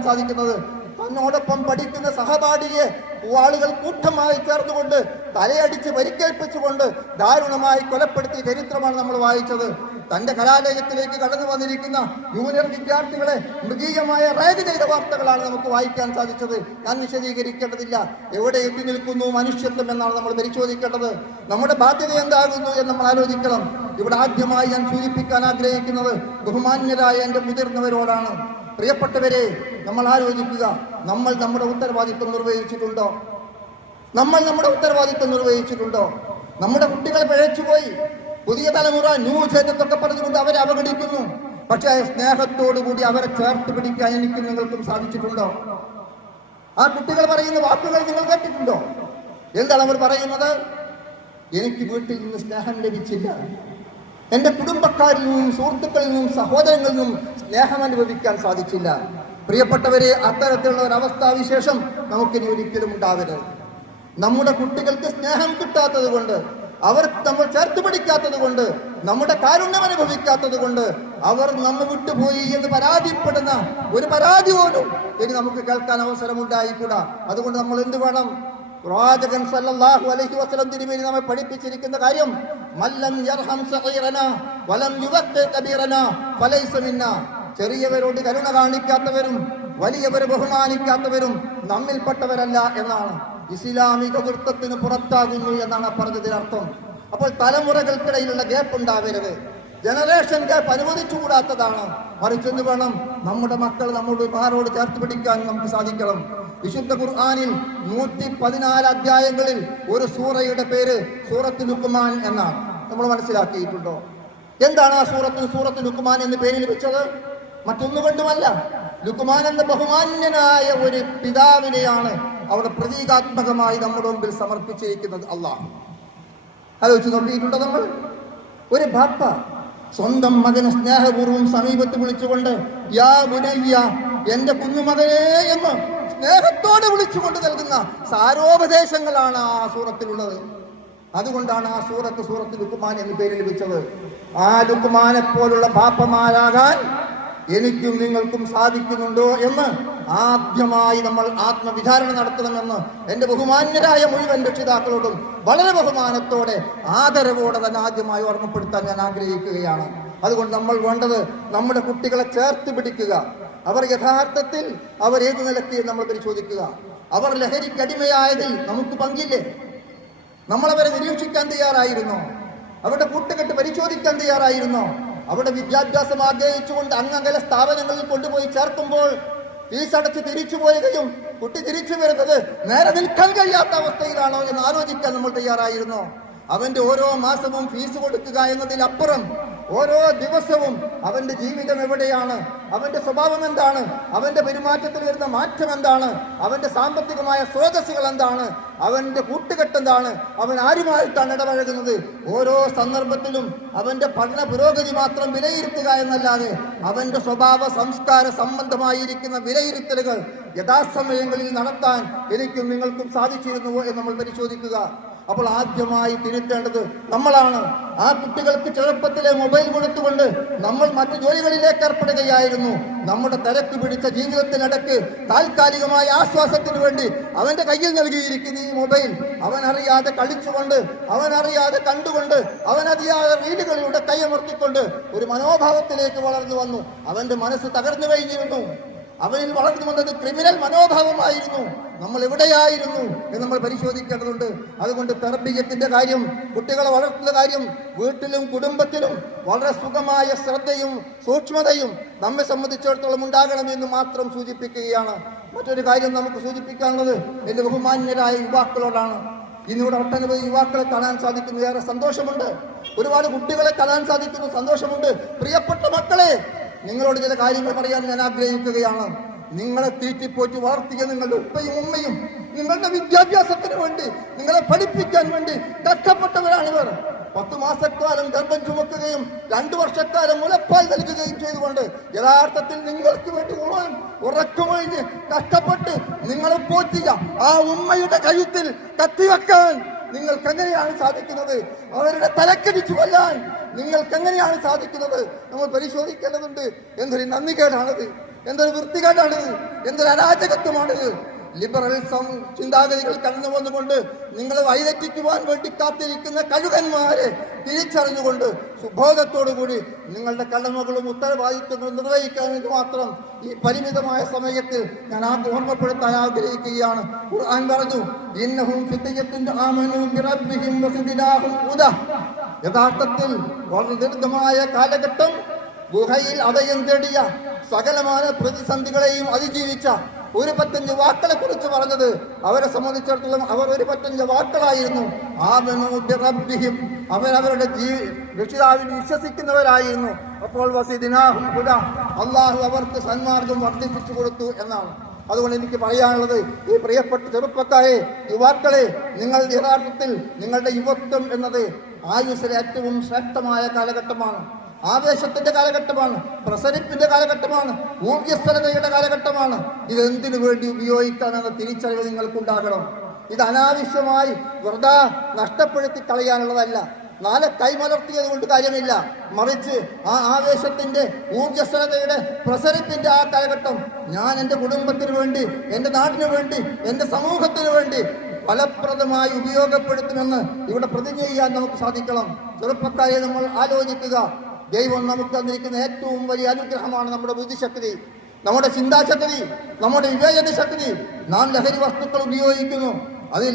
സാധിക്കുന്നത്. തന്നോടൊപ്പം പഠിക്കുന്ന സഹപാഠിയെ ആളുകൾ കൂട്ടമായി ചേർന്നുകൊണ്ട് തലയടിച്ച് പരിക്കേൽപ്പിച്ചുകൊണ്ട് ദാരുണമായി കൊലപ്പെടുത്തിയ ചരിത്രമാണ് നമ്മൾ വായിച്ചത്. തന്റെ കലാലയത്തിലേക്ക് കടന്നു വന്നിരിക്കുന്ന ജൂനിയർ വിദ്യാർത്ഥികളെ മൃഗീയമായ റേഡ് ചെയ്ത വാർത്തകളാണ് നമുക്ക് വായിക്കാൻ സാധിച്ചത്. ഞാൻ വിശദീകരിക്കേണ്ടതില്ല. എവിടെ എത്തി നിൽക്കുന്നു മനുഷ്യത്വം എന്നാണ് നമ്മൾ പരിശോധിക്കേണ്ടത്. നമ്മുടെ ബാധ്യത എന്താകുന്നു എന്ന് നമ്മൾ ആലോചിക്കണം. ഇവിടെ ആദ്യമായി ഞാൻ സൂചിപ്പിക്കാൻ ആഗ്രഹിക്കുന്നത് ബഹുമാന്യരായ എൻ്റെ മുതിർന്നവരോടാണ്. പ്രിയപ്പെട്ടവരെ, നമ്മൾ ആലോചിക്കുക, നമ്മൾ നമ്മുടെ ഉത്തരവാദിത്വം നിർവഹിച്ചിട്ടുണ്ടോ? നമ്മുടെ കുട്ടികൾ പിഴച്ചുപോയി. പുതിയ തലമുറ ന്യൂസ് എന്നൊക്കെ പറഞ്ഞുകൊണ്ട് അവരെ അവഗണിക്കുന്നു. പക്ഷേ സ്നേഹത്തോടു കൂടി അവരെ ചേർത്ത് പിടിക്കാൻ എനിക്കും നിങ്ങൾക്കും സാധിച്ചിട്ടുണ്ടോ? ആ കുട്ടികൾ പറയുന്ന വാക്കുകൾ നിങ്ങൾ കേട്ടിട്ടുണ്ടോ? എന്താണ് അവർ പറയുന്നത്? എനിക്ക് വീട്ടിൽ നിന്ന് സ്നേഹം ലഭിച്ചില്ല, എൻ്റെ കുടുംബക്കാരിൽ നിന്നും സുഹൃത്തുക്കളിൽ നിന്നും സഹോദരങ്ങളിൽ നിന്നും സ്നേഹം അനുഭവിക്കാൻ സാധിച്ചില്ല. പ്രിയപ്പെട്ടവരെ, അത്തരത്തിലുള്ള ഒരവസ്ഥാവിശേഷം നമുക്കിനി ഒരിക്കലും ഉണ്ടാവരുത്. നമ്മുടെ കുട്ടികൾക്ക് സ്നേഹം കിട്ടാത്തത് കൊണ്ട്, അവർ നമ്മൾ ചേർത്ത് പിടിക്കാത്തത് കൊണ്ട്, നമ്മുടെ കാരുണ്യം അനുഭവിക്കാത്തത് കൊണ്ട് അവർ നമ്മെ വിട്ടുപോയി എന്ന് പരാതിപ്പെടുന്ന ഒരു പരാതി പോലും ഇനി നമുക്ക് കേൾക്കാൻ അവസരമുണ്ടായിക്കൂടാ. അതുകൊണ്ട് നമ്മൾ എന്ത് വേണം? പ്രവാചകൻ സല്ലല്ലാഹു അലൈഹി വസല്ലം തിരുമേനി നമ്മെ പഠിപ്പിച്ചിരിക്കുന്ന കാര്യം, മല്ലം യർഹം സഗീറനാ വലം യുവഖ്ഖി കബീറനാ ഫലൈസ മിന്നാ. ചെറിയവരോട് കരുണ കാണിക്കാത്തവരും വലിയവരെ ബഹുമാനിക്കാത്തവരും നമ്മിൽപ്പെട്ടവരല്ല എന്നാണ്. ഇസ്ലാമിക വൃത്തത്തിന് പുറത്താകുന്നു എന്നാണ് പറഞ്ഞതിനർത്ഥം. അപ്പോൾ തലമുറകൾക്കിടയിലുള്ള ഗ്യാപ്പ് ഉണ്ടാവരുത്. ജനറേഷൻ ഗ്യാപ്പ് അനുവദിച്ചുകൂടാത്തതാണ്. മറിച്ചെന്ന് വേണം നമ്മുടെ മക്കൾ നമ്മോട് ചേർത്ത് പിടിക്കാൻ നമുക്ക് സാധിക്കണം. വിശുദ്ധ ഖുർആനിൽ 114 അധ്യായങ്ങളിൽ ഒരു സൂറയുടെ പേര് സൂറത്ത് ലുഖ്മാൻ എന്നാണ്. നമ്മൾ മനസ്സിലാക്കിയിട്ടുണ്ടോ? എന്താണ് ആ സൂറത്ത് ലുഖ്മാൻ എന്ന് പേര് ലഭിച്ചത്? മറ്റൊന്നുകൊണ്ടുമല്ല, ലുഖ്മാൻ എന്ന ബഹുമാന്യനായ ഒരു പിതാവിനെയാണ് അവിടെ പ്രതീകാത്മകമായി നമ്മുടെ മുമ്പിൽ സമർപ്പിച്ചിരിക്കുന്നത്. അള്ളാഹ് ആലോചിച്ച് നോക്കിയിട്ടുണ്ടോ? നമ്മൾ ഒരു ബാപ്പ സ്വന്തം മകനെ സ്നേഹപൂർവ്വം സമീപത്ത് വിളിച്ചുകൊണ്ട് യാ ബുനയ്യ, എന്റെ കുഞ്ഞുമകനെ എന്ന് സ്നേഹത്തോടെ വിളിച്ചുകൊണ്ട് നൽകുന്ന സാരോപദേശങ്ങളാണ് ആ സൂറത്തിലുള്ളത്. അതുകൊണ്ടാണ് ആ സൂറത്ത് ലുഖ്മാൻ എന്ന് പേര് ലഭിച്ചത്. ആ ലുഖ്മാനെ പോലുള്ള ബാപ്പമാരാകാൻ എനിക്കും നിങ്ങൾക്കും സാധിക്കുന്നുണ്ടോ എന്ന് ആദ്യമായി നമ്മൾ ആത്മവിചാരണ നടത്തണമെന്ന് എൻ്റെ ബഹുമാന്യരായ മുഴുവൻ രക്ഷിതാക്കളോടും വളരെ ബഹുമാനത്തോടെ ആദരവോടെ തന്നെ ആദ്യമായി ഓർമ്മപ്പെടുത്താൻ ഞാൻ ആഗ്രഹിക്കുകയാണ്. അതുകൊണ്ട് നമ്മൾ വേണ്ടത് നമ്മുടെ കുട്ടികളെ ചേർത്ത് പിടിക്കുക. അവർ യഥാർത്ഥത്തിൽ അവർ ഏത് നിലയ്ക്ക് നമ്മൾ പരിശോധിക്കുക. അവർ ലഹരിക്കടിമയായതിൽ നമുക്ക് പങ്കില്ലേ? നമ്മളവരെ നിരീക്ഷിക്കാൻ തയ്യാറായിരുന്നോ? അവരുടെ കൂട്ടുകെട്ട് പരിശോധിക്കാൻ തയ്യാറായിരുന്നോ? അവിടെ വിദ്യാഭ്യാസം ആഗ്രഹിച്ചുകൊണ്ട് അങ്ങകല സ്ഥാപനങ്ങളിൽ കൊണ്ടുപോയി ചേർക്കുമ്പോൾ ഫീസ് അടച്ച് തിരിച്ചു പോവുകയും കുട്ടി തിരിച്ചു വരുന്നത് നേരെ നിൽക്കാൻ കഴിയാത്ത അവസ്ഥയിലാണോ എന്ന് ആലോചിക്കാൻ നമ്മൾ തയ്യാറായിരുന്നോ? അവന്റെ ഓരോ മാസവും ഫീസ് കൊടുക്കുക എന്നതിലപ്പുറം ഓരോ ദിവസവും അവന്റെ ജീവിതം എവിടെയാണ്, അവന്റെ സ്വഭാവം എന്താണ്, അവന്റെ പെരുമാറ്റത്തിൽ വരുന്ന മാറ്റം എന്താണ്, അവന്റെ സാമ്പത്തികമായ സ്രോതസ്സുകൾ എന്താണ്, അവന്റെ കൂട്ടുകെട്ട് എന്താണ്, അവൻ ആരുമായിട്ടാണ് ഇടപഴകുന്നത്, ഓരോ സന്ദർഭത്തിലും അവന്റെ പഠന പുരോഗതി മാത്രം വിലയിരുത്തുക എന്നല്ലാതെ അവന്റെ സ്വഭാവ സംസ്കാര സംബന്ധമായിരിക്കുന്ന വിലയിരുത്തലുകൾ യഥാസമയങ്ങളിൽ നടത്താൻ എനിക്കും നിങ്ങൾക്കും സാധിച്ചിരുന്നുവോ എന്ന് നമ്മൾ പരിശോധിക്കുക. അപ്പോൾ ആദ്യമായി തിരുത്തേണ്ടത് നമ്മളാണ്. ആ കുട്ടികൾക്ക് ചെറുപ്പത്തിലെ മൊബൈൽ കൊടുത്തുകൊണ്ട് നമ്മൾ മറ്റു ജോലികളിലേക്ക് ഏർപ്പെടുകയായിരുന്നു. നമ്മുടെ തിരക്ക് പിടിച്ച ജീവിതത്തിനിടയ്ക്ക് താൽക്കാലികമായ ആശ്വാസത്തിന് വേണ്ടി അവന്റെ കയ്യിൽ നൽകിയിരിക്കുന്ന ഈ മൊബൈൽ അവനറിയാതെ കളിച്ചുകൊണ്ട്, അവനറിയാതെ കണ്ടുകൊണ്ട്, അവനറിയാതെ റീലുകളിലൂടെ കൈയമർത്തിക്കൊണ്ട് ഒരു മനോഭാവത്തിലേക്ക് വളർന്നു വന്നു. അവന്റെ മനസ്സ് തകർന്നു കഴിഞ്ഞിരുന്നു. അവനിൽ വളർന്നു വന്നത് ക്രിമിനൽ മനോഭാവമായിരുന്നു. നമ്മൾ എവിടെയായിരുന്നു എന്ന് നമ്മൾ പരിശോധിക്കേണ്ടതുണ്ട്. അതുകൊണ്ട് തർബിയത്തിന്റെ കാര്യം, കുട്ടികളെ വളർത്തുന്ന കാര്യം വീട്ടിലും കുടുംബത്തിലും വളരെ സുഖമായ ശ്രദ്ധയും സൂക്ഷ്മതയും നമ്മെ സംബന്ധിച്ചിടത്തോളം ഉണ്ടാകണമെന്ന് മാത്രം സൂചിപ്പിക്കുകയാണ്. മറ്റൊരു കാര്യം നമുക്ക് സൂചിപ്പിക്കാനുള്ളത് എന്റെ ബഹുമാന്യരായ യുവാക്കളോടാണ്. ഇന്നിവിടെ ഒട്ടനവധി യുവാക്കളെ കാണാൻ സാധിക്കുന്നു, ഏറെ സന്തോഷമുണ്ട്. ഒരുപാട് കുട്ടികളെ കാണാൻ സാധിക്കുന്നു, സന്തോഷമുണ്ട്. പ്രിയപ്പെട്ട മക്കളെ, നിങ്ങളോട് ചില കാര്യങ്ങൾ പറയാൻ ഞാൻ ആഗ്രഹിക്കുകയാണ്. നിങ്ങളെ തീറ്റിപ്പോറ്റി വളർത്തിയ നിങ്ങളുടെ ഉപ്പയും ഉമ്മയും നിങ്ങളുടെ വിദ്യാഭ്യാസത്തിന് വേണ്ടി, നിങ്ങളെ പഠിപ്പിക്കാൻ വേണ്ടി കഷ്ടപ്പെട്ടവരാണിവർ. 10 മാസക്കാലം ഗർഭം ചുമക്കുകയും 2 വർഷക്കാലം മുലപ്പാൽ നൽകുകയും ചെയ്തുകൊണ്ട് യഥാർത്ഥത്തിൽ നിങ്ങൾക്ക് വേണ്ടി ഉറക്കമൊഴിഞ്ഞ് കഷ്ടപ്പെട്ട് നിങ്ങളെ പോറ്റിയ ആ ഉമ്മയുടെ കഴുത്തിൽ കത്തിവെക്കാൻ നിങ്ങൾക്ക് എങ്ങനെയാണ് സാധിക്കുന്നത്? അവരുടെ തലക്കടിച്ചു കൊല്ലാൻ നിങ്ങൾക്ക് എങ്ങനെയാണ് സാധിക്കുന്നത്? നമ്മൾ പരിശോധിക്കേണ്ടതുണ്ട്. എന്തൊരു നന്ദികേടാണത്, എന്തൊരു വൃത്തികേടാണിത്, എന്തൊരു അരാജകത്വമാണിത്. ലിബറൽ ചിന്താഗതികൾ കടന്നു വന്നുകൊണ്ട് നിങ്ങളെ വഴിതെറ്റിക്കുവാൻ വേണ്ടി കാത്തിരിക്കുന്ന കഴുകന്മാരെ തിരിച്ചറിഞ്ഞുകൊണ്ട് സുബോധത്തോടുകൂടി നിങ്ങളുടെ കടമകളും ഉത്തരവാദിത്വങ്ങളും നിർവഹിക്കാൻ വേണ്ടി മാത്രം ഈ പരിമിതമായ സമയത്തിൽ ഞാൻ ഓർമ്മപ്പെടുത്താൻ ആഗ്രഹിക്കുകയാണ്. ഖുർആൻ പറഞ്ഞു, ഇന്നഹും ഫിത്യത്തുൻ ആമനൂ ബിറബ്ബിഹിം വസിദ്നാഹും ഹുദാ. യഥാർത്ഥത്തിൽ വളരെ ദീർഘമായ കാലഘട്ടം ഗുഹയിൽ അഭയം തേടിയ സകലമായ പ്രതിസന്ധികളെയും അതിജീവിച്ച 115 വാക്കളെ കുറിച്ച് പറഞ്ഞത് അവരെ സംബന്ധിച്ചിടത്തോളം അവർ 115 വാക്കളായിരുന്നു. അവരവരുടെ രക്ഷിതാവിൽ വിശ്വസിക്കുന്നവരായിരുന്നു. അപ്പോൾ വസിദ്നാഹും ഹുദാ, അള്ളാഹു അവർക്ക് സന്മാർഗം വർദ്ധിപ്പിച്ചു കൊടുത്തു എന്നാണ്. അതുകൊണ്ട് എനിക്ക് പറയാനുള്ളത്, ഈ പ്രിയപ്പെട്ട ചെറുപ്പക്കാരെ, യുവാക്കളെ, നിങ്ങൾ യഥാർത്ഥത്തിൽ നിങ്ങളുടെ യുവത്വം എന്നത് ആയുസ്സിലെ ഏറ്റവും ശ്രേഷ്ഠമായ കാലഘട്ടമാണ്. ആവേശത്തിന്റെ കാലഘട്ടമാണ്, പ്രസരിപ്പിന്റെ കാലഘട്ടമാണ്, ഊർജ്ജസ്വലതയുടെ കാലഘട്ടമാണ്. ഇതെന്തിനു വേണ്ടി ഉപയോഗിക്കാനെന്ന തിരിച്ചറിവ് നിങ്ങൾക്കുണ്ടാകണം. ഇത് അനാവശ്യമായി വെറുതെ നഷ്ടപ്പെടുത്തി കളയാനുള്ളതല്ല. നാളെ കൈമലർത്തിയത് കൊണ്ട് കാര്യമില്ല. മറിച്ച് ആ ആവേശത്തിന്റെ, ഊർജ്ജസ്വലതയുടെ, പ്രസരിപ്പിന്റെ ആ കാലഘട്ടം ഞാൻ എൻ്റെ കുടുംബത്തിന് വേണ്ടി, എൻ്റെ നാടിന് വേണ്ടി, എൻ്റെ സമൂഹത്തിന് വേണ്ടി ഫലപ്രദമായി ഉപയോഗപ്പെടുത്തുമെന്ന് ഇവിടെ പ്രതിജ്ഞ ചെയ്യാൻ നമുക്ക് സാധിക്കണം. ചെറുപ്പക്കാരെ, നമ്മൾ ആലോചിക്കുക. ദൈവം നമുക്ക് തന്നിരിക്കുന്ന ഏറ്റവും വലിയ അനുഗ്രഹമാണ് നമ്മുടെ ബുദ്ധിശക്തി, നമ്മുടെ ചിന്താശക്തി, നമ്മുടെ വിവേചന ശക്തി. നാം ലഹരി വസ്തുക്കൾ ഉപയോഗിക്കുന്നു. അതിൽ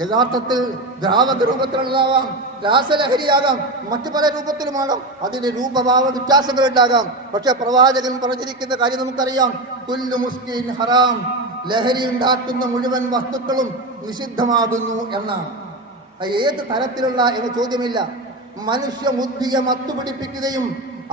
യഥാർത്ഥത്തിൽ ദ്രാവക രൂപത്തിലുള്ളതാവാം, രാസലഹരിയാകാം, മറ്റു പല രൂപത്തിലുമാകാം. അതിന് രൂപഭാവ വ്യത്യാസങ്ങൾ ഉണ്ടാകാം. പക്ഷെ പ്രവാചകൻ പറഞ്ഞിരിക്കുന്ന കാര്യം നമുക്കറിയാം, കുല്ലു മുസ്കിൻ ഹറാം, ലഹരി ഉണ്ടാക്കുന്ന മുഴുവൻ വസ്തുക്കളും നിഷിദ്ധമാകുന്നു എന്നാണ്. ഏത് തരത്തിലുള്ള എന്ന ചോദ്യമില്ല. മനുഷ്യ ബുദ്ധിയെ മത്തുപിടിപ്പിക്കുകയും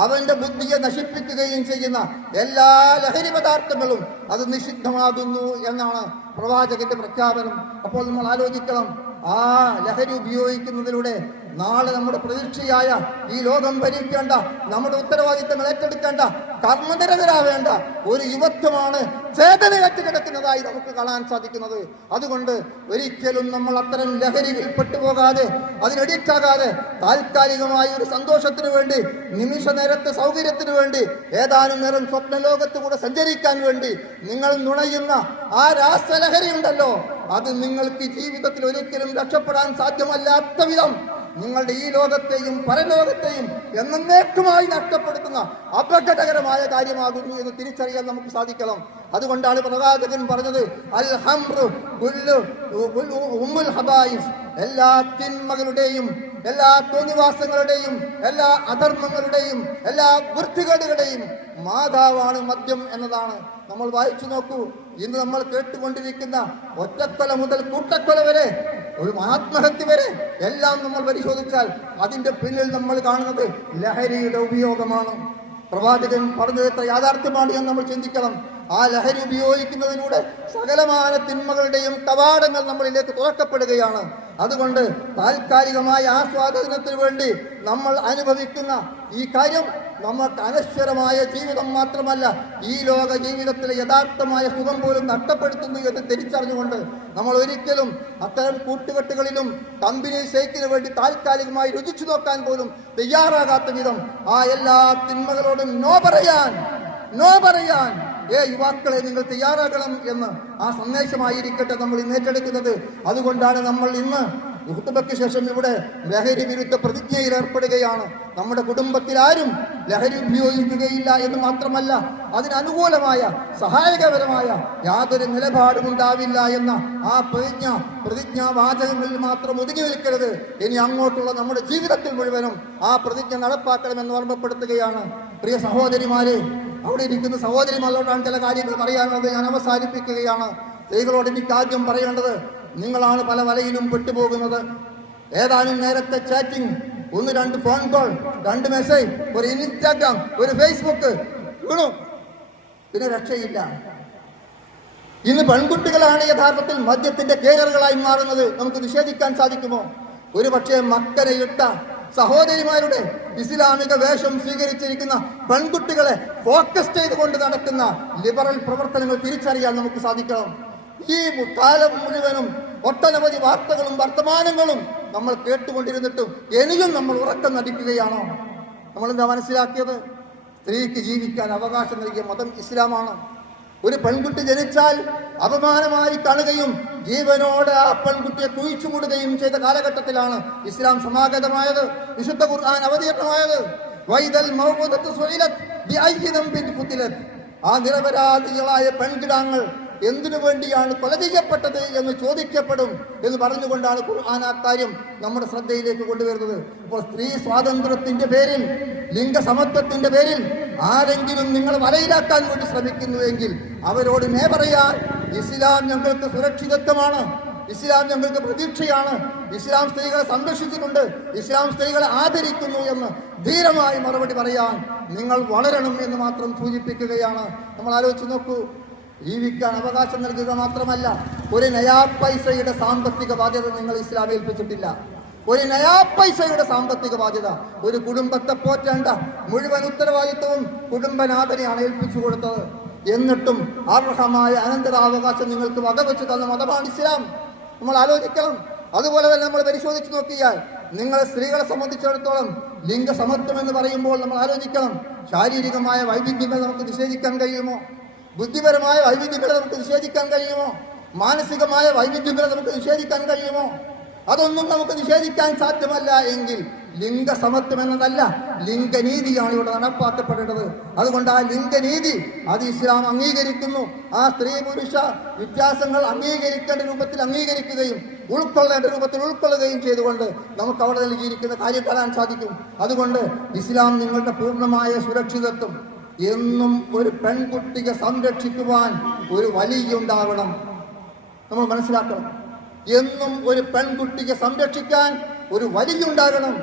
അവന്റെ ബുദ്ധിയെ നശിപ്പിക്കുകയും ചെയ്യുന്ന എല്ലാ ലഹരി പദാർത്ഥങ്ങളും അത് നിഷിദ്ധമാകുന്നു എന്നാണ് പ്രവാചകന്റെ പ്രഖ്യാപനം. അപ്പോൾ നമ്മൾ ആലോചിക്കണം, ആ ലഹരി ഉപയോഗിക്കുന്നതിലൂടെ നാളെ നമ്മുടെ പ്രതീക്ഷയായ ഈ ലോകം ഭരിക്കേണ്ട, നമ്മുടെ ഉത്തരവാദിത്തങ്ങൾ ഏറ്റെടുക്കേണ്ട, കർമ്മനിരതരാവേണ്ട ഒരു യുവത്വമാണ് ചേതനയേറ്റ് കിടക്കുന്നതായി നമുക്ക് കാണാൻ സാധിക്കുന്നത്. അതുകൊണ്ട് ഒരിക്കലും നമ്മൾ അത്തരം ലഹരിയിൽ പെട്ടുപോകാതെ, അതിനടിക്കാകാതെ, താൽക്കാലികമായ ഒരു സന്തോഷത്തിന് വേണ്ടി, നിമിഷ നേരത്തെ സൗകര്യത്തിന് വേണ്ടി, ഏതാനും നേരം സ്വപ്നലോകത്തുകൂടെ സഞ്ചരിക്കാൻ വേണ്ടി നിങ്ങൾ നുണയുന്ന ആ രാസലഹരി ഉണ്ടല്ലോ, അത് നിങ്ങൾക്ക് ജീവിതത്തിൽ ഒരിക്കലും രക്ഷപ്പെടാൻ സാധ്യമല്ലാത്ത വിധം നിങ്ങളുടെ ഈ ലോകത്തെയും പരലോകത്തെയും എന്നേക്കുമായി നഷ്ടപ്പെടുത്തുന്ന അപകടകരമായ കാര്യമാകുന്നു എന്ന് തിരിച്ചറിയാൻ നമുക്ക് സാധിക്കണം. അതുകൊണ്ടാണ് പ്രവാചകൻ പറഞ്ഞത്, അൽ ഹംറു ഉമ്മുൽ ഹബായിസ്, എല്ലാ തിന്മകളുടെയും, എല്ലാ തോന്നിവാസങ്ങളുടെയും, എല്ലാ അധർമ്മങ്ങളുടെയും, എല്ലാ വൃത്തികേടുകളുടെയും മാതാവാണ് മദ്യം എന്നതാണ്. നമ്മൾ വായിച്ചു നോക്കൂ. ഇന്ന് നമ്മൾ കേട്ടുകൊണ്ടിരിക്കുന്ന ഒറ്റക്കൊല മുതൽ കൂട്ടക്കൊല വരെ, ഒരു ആത്മഹത്യ വരെ എല്ലാം നമ്മൾ പരിശോധിച്ചാൽ അതിന്റെ പിന്നിൽ നമ്മൾ കാണുന്നത് ലഹരിയുടെ ഉപയോഗമാണ്. പ്രവാചകൻ പറഞ്ഞത് എത്ര യാഥാർത്ഥ്യമാണ് എന്ന് നമ്മൾ ചിന്തിക്കണം. ആ ലഹരി ഉപയോഗിക്കുന്നതിലൂടെ സകലമായ തിന്മകളുടെയും കവാടങ്ങൾ നമ്മളിലേക്ക് തുറക്കപ്പെടുകയാണ്. അതുകൊണ്ട് താൽക്കാലികമായ ആസ്വാദനത്തിന് വേണ്ടി നമ്മൾ അനുഭവിക്കുന്ന ഈ കാര്യം നമുക്ക് അനശ്വരമായ ജീവിതം മാത്രമല്ല, ഈ ലോക ജീവിതത്തിലെ യഥാർത്ഥമായ സുഖം പോലും നഷ്ടപ്പെടുത്തുന്നു എന്ന് തിരിച്ചറിഞ്ഞുകൊണ്ട് നമ്മൾ ഒരിക്കലും അത്തരം കൂട്ടുകെട്ടുകളിലും കമ്പനി ഷേക്കിന് വേണ്ടി താൽക്കാലികമായി രുചിച്ചു നോക്കാൻ പോലും തയ്യാറാകാത്ത വിധം ആ എല്ലാ തിന്മകളോടും നോ പറയാൻ യുവാക്കളെ നിങ്ങൾ തയ്യാറാകണം എന്ന് ആ സന്ദേശമായിരിക്കട്ടെ നമ്മൾ ഇന്ന് ഏറ്റെടുക്കുന്നത്. അതുകൊണ്ടാണ് നമ്മൾ ഇന്ന് ഖുതുബയ്ക്ക് ശേഷം ഇവിടെ ലഹരി വിരുദ്ധ പ്രതിജ്ഞയിൽ ഏർപ്പെടുകയാണ്. നമ്മുടെ കുടുംബത്തിൽ ആരും ലഹരി ഉപയോഗിക്കുകയില്ല എന്ന് മാത്രമല്ല, അതിനനുകൂലമായ സഹായകപരമായ യാതൊരു നിലപാടും ഉണ്ടാവില്ല എന്ന ആ പ്രതിജ്ഞാവാചകങ്ങളിൽ മാത്രം ഒതുങ്ങി നിൽക്കരുത്. ഇനി അങ്ങോട്ടുള്ള നമ്മുടെ ജീവിതത്തിൽ മുഴുവനും ആ പ്രതിജ്ഞ നടപ്പാക്കണമെന്ന് ഓർമ്മപ്പെടുത്തുകയാണ്. പ്രിയ സഹോദരിമാരെ, അവിടെ ഇരിക്കുന്ന സഹോദരിമാരോടാണ് ചില കാര്യങ്ങൾ പറയാനുള്ളത്. ഞാൻ അവസാനിപ്പിക്കുകയാണ്. സ്ത്രീകളോട് എനിക്ക് ആദ്യം പറയേണ്ടത്, നിങ്ങളാണ് പല വലയിലും പെട്ടുപോകുന്നത്. ഏതാനും നേരത്തെ ചാറ്റിംഗ്, 1-2 ഫോൺ കോൾ, 2 മെസ്സേജ്, ഒരു ഇൻസ്റ്റാഗ്രാം, ഒരു ഫേസ്ബുക്ക് വീണു, പിന്നെ രക്ഷയില്ല. ഇന്ന് പെൺകുട്ടികളാണ് യഥാർത്ഥത്തിൽ മദ്യത്തിന്റെ കേരകളായി മാറുന്നത്. നമുക്ക് നിഷേധിക്കാൻ സാധിക്കുമോ? ഒരു പക്ഷേ മക്കരയിട്ട സഹോദരിമാരുടെ ഇസ്ലാമിക വേഷം സ്വീകരിച്ചിരിക്കുന്ന പെൺകുട്ടികളെ ഫോക്കസ് ചെയ്തുകൊണ്ട് നടക്കുന്ന ലിബറൽ പ്രവർത്തനങ്ങൾ തിരിച്ചറിയാൻ നമുക്ക് സാധിക്കണം. ഈ കാലം മുഴുവനും ഒട്ടനവധി വാർത്തകളും വർത്തമാനങ്ങളും നമ്മൾ കേട്ടുകൊണ്ടിരുന്നിട്ടും ഇനിയും നമ്മൾ ഉറക്കം നടിക്കുകയാണോ? നമ്മളെന്താ മനസ്സിലാക്കിയത്? സ്ത്രീക്ക് ജീവിക്കാൻ അവകാശം നൽകിയ മതം ഇസ്ലാമാണ്. ഒരു പെൺകുട്ടി ജനിച്ചാൽ അപമാനമായി കാണുകയും ജീവനോടെ ആ പെൺകുട്ടിയെ കുഴിച്ചുമൂടുകയും ചെയ്ത കാലഘട്ടത്തിലാണ് ഇസ്ലാം സമാഗതമായത്, വിശുദ്ധ ഖുർആൻ അവതീർണമായത്. ആ നിരപരാധികളായ പെൺകിടാങ്ങൾ എന്തിനു വേണ്ടിയാണ് കൊല ചെയ്യപ്പെട്ടത് എന്ന് ചോദിക്കപ്പെടും എന്ന് പറഞ്ഞുകൊണ്ടാണ് ഖുർആൻ ആ കാര്യം നമ്മുടെ ശ്രദ്ധയിലേക്ക് കൊണ്ടുവരുന്നത്. ഇപ്പോൾ സ്ത്രീ സ്വാതന്ത്ര്യത്തിന്റെ പേരിൽ, ലിംഗസമത്വത്തിന്റെ പേരിൽ ആരെങ്കിലും നിങ്ങൾ വലയിലാക്കാൻ വേണ്ടി ശ്രമിക്കുന്നുവെങ്കിൽ അവരോട് പറയാൻ, ഇസ്ലാം ഞങ്ങൾക്ക് സുരക്ഷിതത്വമാണ്, ഇസ്ലാം ഞങ്ങൾക്ക് പ്രതീക്ഷയാണ്, ഇസ്ലാം സ്ത്രീകളെ സംരക്ഷിച്ചിട്ടുണ്ട്, ഇസ്ലാം സ്ത്രീകളെ ആദരിക്കുന്നു എന്ന് ധീരമായി മറുപടി പറയാൻ നിങ്ങൾ വളരണം എന്ന് മാത്രം സൂചിപ്പിക്കുകയാണ്. നമ്മൾ ആലോചിച്ച് നോക്കൂ, ജീവിക്കാൻ അവകാശം നൽകുക മാത്രമല്ല, ഒരു നയാ പൈസയുടെ സാമ്പത്തിക ബാധ്യത നിങ്ങൾ ഇസ്ലാം ഏൽപ്പിച്ചിട്ടില്ല. ഒരു നയാ പൈസയുടെ സാമ്പത്തിക ബാധ്യത, ഒരു കുടുംബത്തെ പോറ്റേണ്ട മുഴുവൻ ഉത്തരവാദിത്വവും കുടുംബനാഥനെയാണ് ഏൽപ്പിച്ചു കൊടുത്തത്. എന്നിട്ടും അർഹമായ അനന്തരാവകാശം നിങ്ങൾക്ക് വകവെച്ച് തന്ന മതമാണ് ഇസ്ലാം. നമ്മൾ ആലോചിക്കണം. അതുപോലെ തന്നെ നമ്മൾ പരിശോധിച്ച് നോക്കിയാൽ, നിങ്ങളെ സ്ത്രീകളെ സംബന്ധിച്ചിടത്തോളം ലിംഗസമത്വം എന്ന് പറയുമ്പോൾ നമ്മൾ ആലോചിക്കണം, ശാരീരികമായ വൈവിധ്യങ്ങൾ നമുക്ക് നിഷേധിക്കാൻ കഴിയുമോ? ബുദ്ധിപരമായ വൈവിധ്യങ്ങളെ നമുക്ക് നിഷേധിക്കാൻ കഴിയുമോ? മാനസികമായ വൈവിധ്യങ്ങളെ നമുക്ക് നിഷേധിക്കാൻ കഴിയുമോ? അതൊന്നും നമുക്ക് നിഷേധിക്കാൻ സാധ്യമല്ല എങ്കിൽ ലിംഗസമത്വം എന്നതല്ല, ലിംഗനീതിയാണ് ഇവിടെ നടപ്പാക്കപ്പെടേണ്ടത്. അതുകൊണ്ട് ആ ലിംഗനീതി അത് ഇസ്ലാം അംഗീകരിക്കുന്നു. ആ സ്ത്രീ പുരുഷ വ്യത്യാസങ്ങൾ അംഗീകരിക്കേണ്ട രൂപത്തിൽ അംഗീകരിക്കുകയും ഉൾക്കൊള്ളേണ്ട രൂപത്തിൽ ഉൾക്കൊള്ളുകയും ചെയ്തുകൊണ്ട് നമുക്ക് അവിടെ നൽകിയിരിക്കുന്ന കാര്യം കാണാൻ സാധിക്കും. അതുകൊണ്ട് ഇസ്ലാം നിങ്ങളുടെ പൂർണ്ണമായ സുരക്ഷിതത്വം, എന്നും ഒരു പെൺകുട്ടിയെ സംരക്ഷിക്കുവാൻ ഒരു വലിയുണ്ടാവണം. നമ്മൾ മനസ്സിലാക്കണം, എന്നും ഒരു പെൺകുട്ടിയെ സംരക്ഷിക്കാൻ ഒരു വലിയുണ്ടാകണം.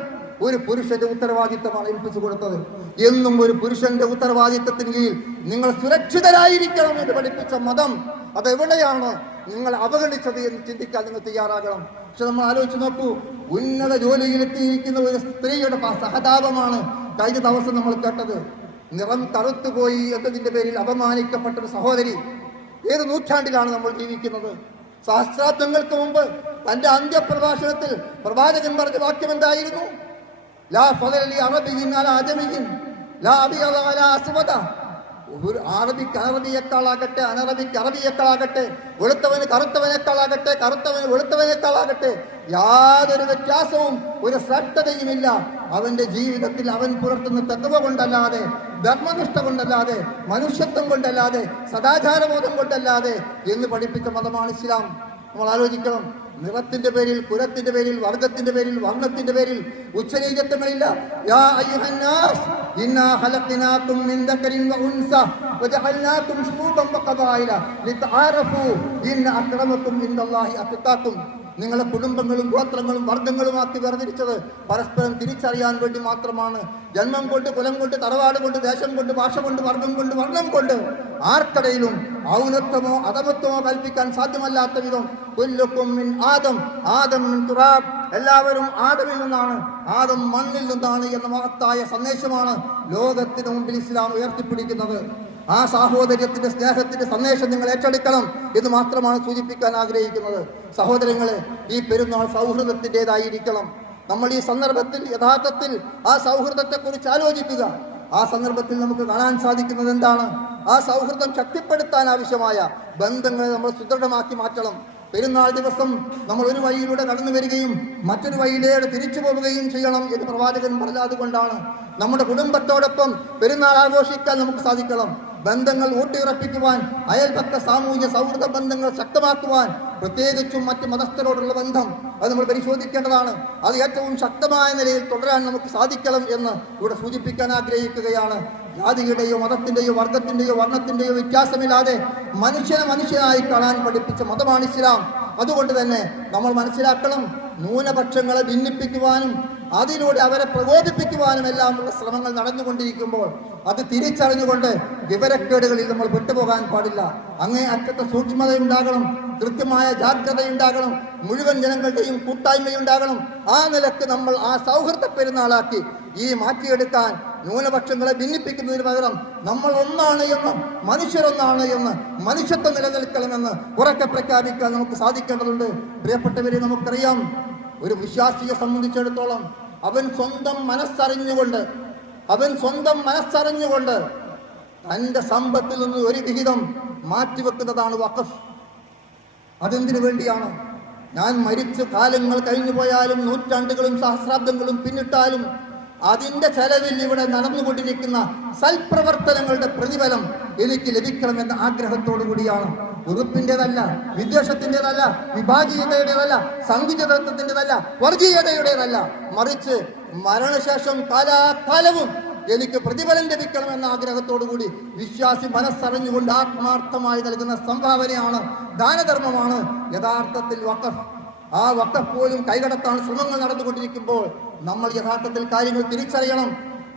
ഒരു പുരുഷന്റെ ഉത്തരവാദിത്തമാണ് ഏൽപ്പിച്ചു കൊടുത്തത്. എന്നും ഒരു പുരുഷന്റെ ഉത്തരവാദിത്തത്തിന് കീഴിൽ നിങ്ങൾ സുരക്ഷിതരായിരിക്കണം എന്ന് പഠിപ്പിച്ച മതം അതെവിടെയാണ് നിങ്ങൾ അവഗണിച്ചത് എന്ന് ചിന്തിക്കാൻ നിങ്ങൾ തയ്യാറാകണം. പക്ഷെ നമ്മൾ ആലോചിച്ച് നോക്കൂ, ഉന്നത ജോലിയിലെത്തിയിരിക്കുന്ന ഒരു സ്ത്രീയുടെ സഹതാപമാണ് കഴിഞ്ഞ ദിവസം നമ്മൾ കേട്ടത്. നിറം കറുത്തുപോയി എന്നതിന്റെ പേരിൽ അപമാനിക്കപ്പെട്ട ഒരു സഹോദരി. ഏത് നൂറ്റാണ്ടിലാണ് നമ്മൾ ജീവിക്കുന്നത്? സഹസ്രാബ്ദങ്ങൾക്ക് മുമ്പ് തന്റെ അന്ത്യപ്രഭാഷണത്തിൽ പ്രവാചകൻ പറഞ്ഞ വാക്യം എന്തായിരുന്നു? ലാ ഫളലി അറബിയിൻ അലാ അജമിയിൻ ലാ അബിയദ അലാ അസ്വദ. ഒരു അറബിക്ക് അറബിയേക്കാളാകട്ടെ, അനറബിക്ക് അറബിയേക്കാളാകട്ടെ, വെളുത്തവന് കറുത്തവനേക്കാളാകട്ടെ, കറുത്തവന് വെളുത്തവനേക്കാളാകട്ടെ, യാതൊരു വ്യത്യാസവും ഒരു ശ്രദ്ധതയുമില്ല. അവന്റെ ജീവിതത്തിൽ അവൻ പുലർത്തുന്ന തത്വ കൊണ്ടല്ലാതെ, ധർമ്മനിഷ്ഠ കൊണ്ടല്ലാതെ, മനുഷ്യത്വം കൊണ്ടല്ലാതെ, സദാചാരബോധം കൊണ്ടല്ലാതെ എന്ന് പഠിപ്പിച്ച മതമാണ് ഇസ്ലാം. നമ്മൾ ആലോചിക്കണം. നിറത്തിന്റെ പേരിൽ, കുലത്തിന്റെ പേരിൽ, വർഗത്തിന്റെ പേരിൽ, വർണ്ണത്തിന്റെ പേരിൽ ഉച്ചനീചത്വങ്ങളില്ല. യാ അയ്യുഹന്നാസ് ഇന്നാ ഖലഖനാകും മിൻ ദക്കറിൻ വ ഉൻസ വജഅൽനാകും ശുഊബൻ വഖബായില ലിതആറഫു ഇന്ന അക്രമകും ഇൻദല്ലാഹി അത്ഖാകും. നിങ്ങളെ കുടുംബങ്ങളും ഗോത്രങ്ങളും വർഗ്ഗങ്ങളുമാക്കി വേർതിരിച്ചത് പരസ്പരം തിരിച്ചറിയാൻ വേണ്ടി മാത്രമാണ്. ജന്മം കൊണ്ട്, കുലം കൊണ്ട്, തറവാട് കൊണ്ട്, ദേശം കൊണ്ട്, ഭാഷ കൊണ്ട്, വർഗം കൊണ്ട്, വർണ്ണം കൊണ്ട് ആർക്കടയിലും ഔന്നത്വമോ അധമത്വമോ കൽപ്പിക്കാൻ സാധ്യമല്ലാത്ത വിധം കുല്ലുക്കും മിൻ ആദം ആദം മിൻ തുറാബ് എല്ലാവരും ആദമിൽ നിന്നാണ്, ആദം മണ്ണിൽ നിന്നാണ് എന്ന മഹത്തായ സന്ദേശമാണ് ലോകത്തിന് മുമ്പിൽ ഇസ്ലാം ഉയർത്തിപ്പിടിക്കുന്നത്. ആ സാഹോദര്യത്തിന്റെ സ്നേഹത്തിന്റെ സന്ദേശം നിങ്ങൾ ഏറ്റെടുക്കണം എന്ന് മാത്രമാണ് സൂചിപ്പിക്കാൻ ആഗ്രഹിക്കുന്നത്. സഹോദരങ്ങളെ, ഈ പെരുന്നാൾ സൗഹൃദത്തിൻ്റെതായിരിക്കണം. നമ്മൾ ഈ സന്ദർഭത്തിൽ യഥാർത്ഥത്തിൽ ആ സൗഹൃദത്തെക്കുറിച്ച് ആലോചിക്കുക. ആ സന്ദർഭത്തിൽ നമുക്ക് കാണാൻ സാധിക്കുന്നത് എന്താണ്? ആ സൗഹൃദം ശക്തിപ്പെടുത്താൻ ആവശ്യമായ ബന്ധങ്ങളെ നമ്മൾ സുദൃഢമാക്കി മാറ്റണം. പെരുന്നാൾ ദിവസം നമ്മൾ ഒരു വഴിയിലൂടെ കടന്നു വരികയും മറ്റൊരു വഴിയിലൂടെ തിരിച്ചു പോവുകയും ചെയ്യണം എന്ന് പ്രവാചകൻ പറഞ്ഞതുകൊണ്ടാണ് നമ്മുടെ കുടുംബത്തോടൊപ്പം പെരുന്നാൾ ആഘോഷിക്കാൻ നമുക്ക് സാധിക്കണം. ബന്ധങ്ങൾ ഊട്ടിയുറപ്പിക്കുവാൻ, അയൽപക്ക സാമൂഹ്യ സൗഹൃദ ബന്ധങ്ങൾ ശക്തമാക്കുവാൻ, പ്രത്യേകിച്ചും മറ്റ് മതസ്ഥരോടുള്ള ബന്ധം അത് നമ്മൾ പരിശോധിക്കേണ്ടതാണ്. അത് ഏറ്റവും ശക്തമായ നിലയിൽ തുടരാൻ നമുക്ക് സാധിക്കണം എന്ന് ഇവിടെ സൂചിപ്പിക്കാൻ ആഗ്രഹിക്കുകയാണ്. ജാതിയുടെയോ മതത്തിന്റെയോ വർഗത്തിന്റെയോ വർണ്ണത്തിന്റെയോ വ്യത്യാസമില്ലാതെ മനുഷ്യനെ മനുഷ്യനായി കാണാൻ പഠിപ്പിച്ച മതമാണ് ഇസ്ലാം. അതുകൊണ്ട് തന്നെ നമ്മൾ മനസ്സിലാക്കണം, ന്യൂനപക്ഷങ്ങളെ ഭിന്നിപ്പിക്കുവാനും അതിലൂടെ അവരെ പ്രകോപിപ്പിക്കുവാനും എല്ലാമുള്ള ശ്രമങ്ങൾ നടന്നുകൊണ്ടിരിക്കുമ്പോൾ അത് തിരിച്ചറിഞ്ഞുകൊണ്ട് വിവരക്കേടുകളിൽ നമ്മൾ വിട്ടുപോകാൻ പാടില്ല. അങ്ങേ അറ്റത്തെ സൂക്ഷ്മതയുണ്ടാകണം, കൃത്യമായ ജാഗ്രതയുണ്ടാകണം, മുഴുവൻ ജനങ്ങളുടെയും കൂട്ടായ്മയുണ്ടാകണം. ആ നിലക്ക് നമ്മൾ ആ സൗഹൃദ പെരുന്നാളാക്കി ഈ മാറ്റിയെടുക്കാൻ, ന്യൂനപക്ഷങ്ങളെ ഭിന്നിപ്പിക്കുന്നതിന് പകരം നമ്മൾ ഒന്നാണ് എന്ന്, മനുഷ്യരൊന്നാണ് എന്ന്, മനുഷ്യത്വം നിലനിൽക്കണമെന്ന് ഉറക്കെ പ്രഖ്യാപിക്കാൻ നമുക്ക് സാധിക്കേണ്ടതുണ്ട്. പ്രിയപ്പെട്ടവരെ, നമുക്കറിയാം, ഒരു വിശ്വാസിയെ സംബന്ധിച്ചിടത്തോളം അവൻ സ്വന്തം മനസ്സറിഞ്ഞുകൊണ്ട് തന്റെ സമ്പത്തിൽ നിന്ന് ഒരു വിഹിതം മാറ്റിവെക്കുന്നതാണ് വഖഫ്. അതെന്തിനു വേണ്ടിയാണ്? ഞാൻ മരിച്ച് കാലങ്ങൾ കഴിഞ്ഞു പോയാലും നൂറ്റാണ്ടുകളും സഹസ്രാബ്ദങ്ങളും പിന്നിട്ടാലും അതിന്റെ ചെലവിൽ ഇവിടെ നടന്നുകൊണ്ടിരിക്കുന്ന സൽപ്രവർത്തനങ്ങളുടെ പ്രതിഫലം എനിക്ക് ലഭിക്കണമെന്ന ആഗ്രഹത്തോടു കൂടിയാണ്. ഉറുപ്പിന്റേതല്ല, വിദ്വേഷത്തിൻ്റെതല്ല, വിഭാഗീയതയുടേതല്ല, സങ്കുചിതത്വത്തിൻ്റെതല്ല, വർഗീയതയുടേതല്ല, മറിച്ച് മരണശേഷം കാലാകാലവും എനിക്ക് പ്രതിഫലം ലഭിക്കണമെന്ന ആഗ്രഹത്തോടു കൂടി വിശ്വാസി മനസ്സറിഞ്ഞുകൊണ്ട് ആത്മാർത്ഥമായി നൽകുന്ന സംഭാവനയാണ്, ദാനധർമ്മമാണ് യഥാർത്ഥത്തിൽ വഖഫ്. ആ വഖഫ് പോലും കൈകടത്താൻ ശ്രമങ്ങൾ നടന്നുകൊണ്ടിരിക്കുമ്പോൾ നമ്മൾ യഥാർത്ഥത്തിൽ കാര്യങ്ങൾ തിരിച്ചറിയണം.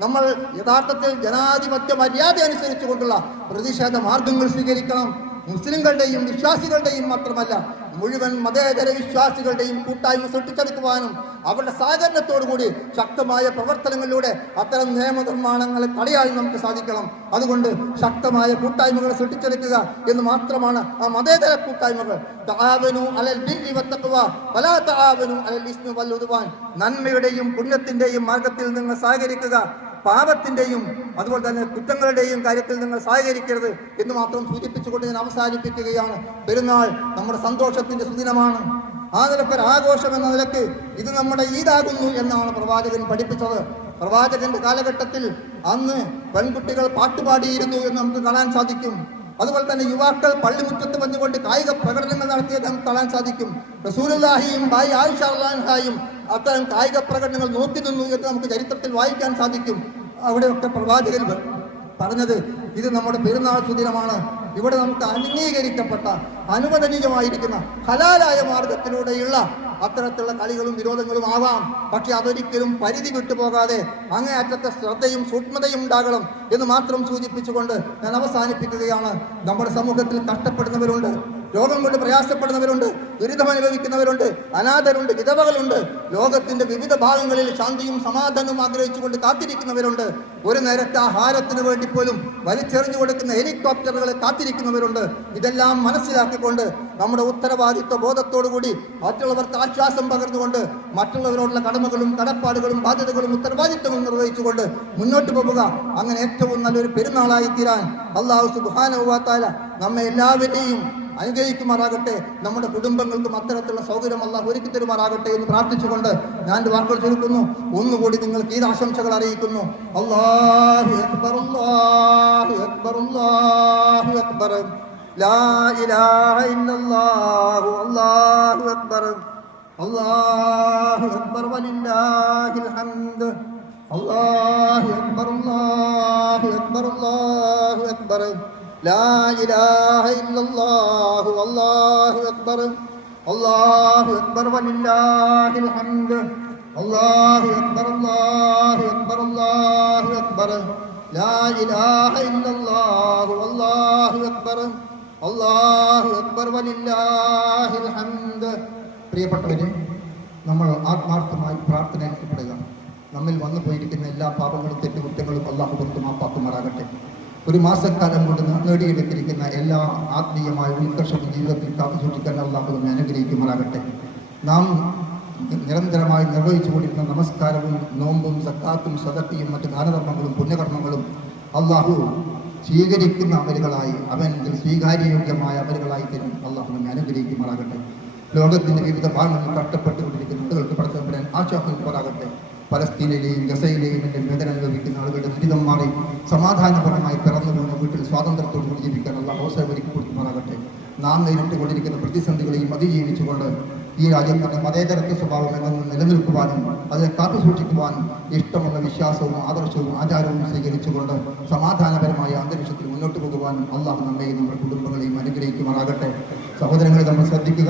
നമ്മൾ യഥാർത്ഥത്തിൽ ജനാധിപത്യ മര്യാദ അനുസരിച്ചുകൊണ്ടുള്ള പ്രതിഷേധ മാർഗങ്ങൾ സ്വീകരിക്കണം. മുസ്ലിങ്ങളുടെയും വിശ്വാസികളുടെയും മാത്രമല്ല, മുഴുവൻ മതേതര വിശ്വാസികളുടെയും കൂട്ടായ്മ സൃഷ്ടിച്ചെടുക്കുവാനും അവരുടെ സഹകരണത്തോടുകൂടി ശക്തമായ പ്രവർത്തനങ്ങളിലൂടെ അത്തരം നിയമനിർമ്മാണങ്ങളെ തടയാൻ നമുക്ക് സാധിക്കണം. അതുകൊണ്ട് ശക്തമായ കൂട്ടായ്മകളെ സൃഷ്ടിച്ചെടുക്കുക എന്ന് മാത്രമാണ് ആ മതേതര കൂട്ടായ്മകൾ. തആവനു അലൽ ബിർരി വത്തഖ്വ വലാ തആവനു അലൽ ഇസ്മി വൽ ഉദ്വാൻ. നന്മയുടെയും പുണ്യത്തിന്റെയും മാർഗത്തിൽ നിങ്ങൾ സഹകരിക്കുക, പാപത്തിന്റെയും അതുപോലെ തന്നെ കുറ്റങ്ങളുടെയും കാര്യത്തിൽ നിങ്ങൾ സഹകരിക്കരുത് എന്ന് മാത്രം സൂചിപ്പിച്ചുകൊണ്ട് ഞാൻ അവസാനിപ്പിക്കുകയാണ്. പെരുന്നാൾ നമ്മുടെ സന്തോഷത്തിന്റെ സുദിനമാണ്. ആ നിലക്കൊരു ആഘോഷം എന്ന നിലക്ക് ഇത് നമ്മുടെ ഈദാകുന്നു എന്നാണ് പ്രവാചകൻ പഠിപ്പിച്ചത്. പ്രവാചകന്റെ കാലഘട്ടത്തിൽ അന്ന് പെൺകുട്ടികൾ പാട്ടുപാടിയിരുന്നു എന്ന് നമുക്ക് കാണാൻ സാധിക്കും. അതുപോലെ തന്നെ യുവാക്കൾ പള്ളിമുറ്റത്ത് വന്നുകൊണ്ട് കായിക പ്രകടനങ്ങൾ നടത്തിയത് നമുക്ക് കാണാൻ സാധിക്കും. റസൂലുള്ളാഹിയും ഭാര്യ ആയിഷ റളിയല്ലാഹു അൻഹയും അത്തരം കായിക പ്രകടനങ്ങൾ നോക്കി നിന്നു എന്ന് നമുക്ക് ചരിത്രത്തിൽ വായിക്കാൻ സാധിക്കും. അവിടെയൊക്കെ പ്രവാചകൻ പറഞ്ഞത് ഇത് നമ്മുടെ പെരുന്നാൾ സുദിനമാണ്. ഇവിടെ നമുക്ക് അംഗീകരിക്കപ്പെട്ട അനുവദനീയമായിരിക്കുന്ന ഹലാലായ മാർഗത്തിലൂടെയുള്ള അത്തരത്തിലുള്ള കളികളും വിരോധങ്ങളും ആവാം. പക്ഷെ അതൊരിക്കലും പരിധി വിട്ടുപോകാതെ അങ്ങേയറ്റത്തെ ശ്രദ്ധയും സൂക്ഷ്മതയും ഉണ്ടാകണം എന്ന് മാത്രം സൂചിപ്പിച്ചുകൊണ്ട് ഞാൻ അവസാനിപ്പിക്കുകയാണ്. നമ്മുടെ സമൂഹത്തിൽ കഷ്ടപ്പെടുന്നവരുണ്ട്, രോഗം കൊണ്ട് പ്രയാസപ്പെടുന്നവരുണ്ട്, ദുരിതമനുഭവിക്കുന്നവരുണ്ട്, അനാഥരുണ്ട്, വിധവകളുണ്ട്. ലോകത്തിന്റെ വിവിധ ഭാഗങ്ങളിൽ ശാന്തിയും സമാധാനവും ആഗ്രഹിച്ചുകൊണ്ട് കാത്തിരിക്കുന്നവരുണ്ട്. ഒരു നേരത്തെ ആഹാരത്തിന് വേണ്ടി പോലും വലിച്ചെറിഞ്ഞു കൊടുക്കുന്ന ഹെലികോപ്റ്ററുകളെ കാത്തിരിക്കുന്നവരുണ്ട്. ഇതെല്ലാം മനസ്സിലാക്കിക്കൊണ്ട് നമ്മുടെ ഉത്തരവാദിത്വ ബോധത്തോടുകൂടി മറ്റുള്ളവർക്ക് ആശ്വാസം പകർന്നുകൊണ്ട് മറ്റുള്ളവരോടുള്ള കടമകളും കടപ്പാടുകളും ബാധ്യതകളും ഉത്തരവാദിത്വങ്ങളും നിർവഹിച്ചുകൊണ്ട് മുന്നോട്ട് പോവുക. അങ്ങനെ ഏറ്റവും നല്ലൊരു പെരുന്നാളായി തീരാൻ അല്ലാഹു സുബ്ഹാനഹു വ തആല നമ്മെ എല്ലാവരെയും അനുഗ്രഹിക്കുമാറാകട്ടെ. നമ്മുടെ കുടുംബങ്ങൾക്കും അത്തരത്തിലുള്ള സൗകര്യം അല്ലാഹു ഒരുക്കി തരുമാറാകട്ടെ എന്ന് പ്രാർത്ഥിച്ചുകൊണ്ട് ഞാൻ എൻ്റെ വാക്കുകൾ ചുരുക്കുന്നു. ഒന്നുകൂടി നിങ്ങൾക്ക് ഈ ആശംസകൾ അറിയിക്കുന്നു. അല്ലാഹു അക്ബർ, അല്ലാഹു അക്ബർ, അല്ലാഹു അക്ബർ, ലാ ഇലാഹ ഇല്ലല്ലാഹു, അല്ലാഹു അക്ബർ, അല്ലാഹു അക്ബർ വലില്ലാഹിൽ ഹംദ്, അല്ലാഹു അക്ബർ, അല്ലാഹു അക്ബർ, അല്ലാഹു അക്ബർ, ലാ ഇലാഹ ഇല്ലല്ലാഹു, അല്ലാഹു അക്ബർ, അല്ലാഹു അക്ബർ വലില്ലാഹിൽ ഹംദ്, അല്ലാഹു അക്ബർ, അല്ലാഹു അക്ബർ, അല്ലാഹു അക്ബർ, ലാ ഇലാഹ ഇല്ലല്ലാഹു, അല്ലാഹു അക്ബർ, അല്ലാഹു അക്ബർ വലില്ലാഹിൽ ഹംദ്. പ്രിയപ്പെട്ടവരെ, നമ്മൾ ആത്മാർത്ഥമായി പ്രാർത്ഥനയിൽ ഏർപ്പെടുക. നമ്മിൽ വന്നു പോയിരിക്കുന്ന എല്ലാ പാപങ്ങളും തെറ്റുകുറ്റങ്ങളും അള്ളാഹു പുറത്ത് മാപ്പാക്കുമാറാകട്ടെ. ഒരു മാസക്കാലം കൊണ്ട് നേടിയെടുത്തിരിക്കുന്ന എല്ലാ ആത്മീയമായ ഉത്കർഷവും ജീവിതത്തിൽ കാത്തുസൂക്ഷിക്കാൻ അള്ളാഹു നമ്മെ അനുഗ്രഹിക്കുമാറാകട്ടെ. നാം നിരന്തരമായി നിർവഹിച്ചുകൊണ്ടിരുന്ന നമസ്കാരവും നോമ്പും സക്കാത്തും സദക്കയും മറ്റ് ദാനധർമ്മങ്ങളും പുണ്യകർമ്മങ്ങളും അള്ളാഹു സ്വീകരിക്കുന്ന അമലുകളായി, അവൻ സ്വീകാര്യയോഗ്യമായ അമലുകളായി തരും അള്ളാഹു നമ്മെ അനുഗ്രഹിക്കുമാറാകട്ടെ. ലോകത്തിൻ്റെ വിവിധ ഭാഗങ്ങളിൽ കഷ്ടപ്പെട്ടുകൊണ്ടിരിക്കുന്ന ആളുകൾക്ക് പടച്ചതമ്പുരാൻ ആശ്വാസിക്കുമാറാകട്ടെ. പലസ്തീനിലെയും ഗസയിലെയും എൻ്റെ വേദന അനുഭവിക്കുന്ന ആളുകളുടെ ദുരിതം മാറി സമാധാനപരമായി പിറന്നു വീണ വീട്ടിൽ സ്വാതന്ത്ര്യത്തോടുകൂടി ജീവിക്കാൻ അള്ളാഹു അവസരം ഒരുക്കി കൊടുക്കുമാറാകട്ടെ. നാം നേരിട്ടുകൊണ്ടിരിക്കുന്ന പ്രതിസന്ധികളെയും അതിജീവിച്ചുകൊണ്ട് ഈ രാജ്യത്തിൻ്റെ മതേതരത്വ സ്വഭാവം എന്നും നിലനിൽക്കുവാനും അതിനെ കാത്തുസൂക്ഷിക്കുവാനും ഇഷ്ടമുള്ള വിശ്വാസവും ആദർശവും ആചാരവും സ്വീകരിച്ചുകൊണ്ട് സമാധാനപരമായ അന്തരീക്ഷത്തിൽ മുന്നോട്ട് പോകുവാനും അള്ളാഹു നമ്മയും നമ്മുടെ കുടുംബങ്ങളെയും അനുഗ്രഹിക്കുമാറാകട്ടെ. സഹോദരങ്ങളെ, നമ്മൾ ശ്രദ്ധിക്കുക.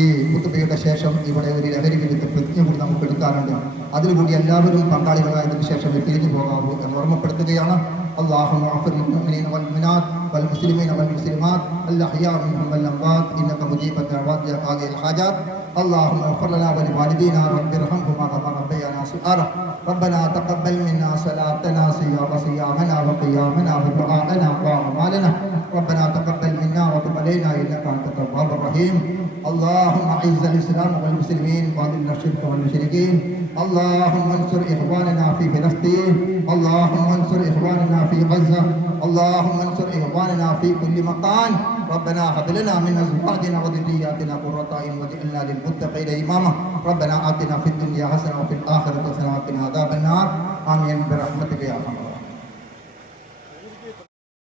ഈ ഖുതുബയുടെ ശേഷം ഇവിടെ ഒരു ലഹരി വിരുദ്ധ പ്രതിജ്ഞ കൂടി നമുക്ക് എടുക്കാറുണ്ട്. അതിലുകൂടി എല്ലാവരും പങ്കാളികളായതിനു ശേഷം പിരിഞ്ഞു പോകാവൂ എന്ന് ഓർമ്മപ്പെടുത്തുകയാണ്. اللهم اغفر للمؤمنين والمؤمنات والمسلمين والمسلمات الأحياء منهم والأموات إنك مجيب الدعوات يا قاضي الحاجات. اللهم اغفر لنا ولوالدينا رب ارحمهما كما ربيانا صغارا. ربنا تقبل منا صلاتنا صيامنا وقيامنا ودعاءنا وأعمالنا. ربنا تقبل منا وتب علينا إنك أنت التواب الرحيم. اللهم أعز الإسلام والمسلمين وأذل الشرك والمشركين. اللهم انصر إخواننا في فلسطين. اللهم انصر إخواننا في غزة. اللهم انصر إخواننا في كل مكان. ربنا هب لنا من أزواجنا وذرياتنا قرة أعين واجعلنا للمتقين إماما. ربنا آتنا في الدنيا حسنة وفي الآخرة حسنة وقنا عذاب النار. آمين برحمتك يا أرحم الراحمين.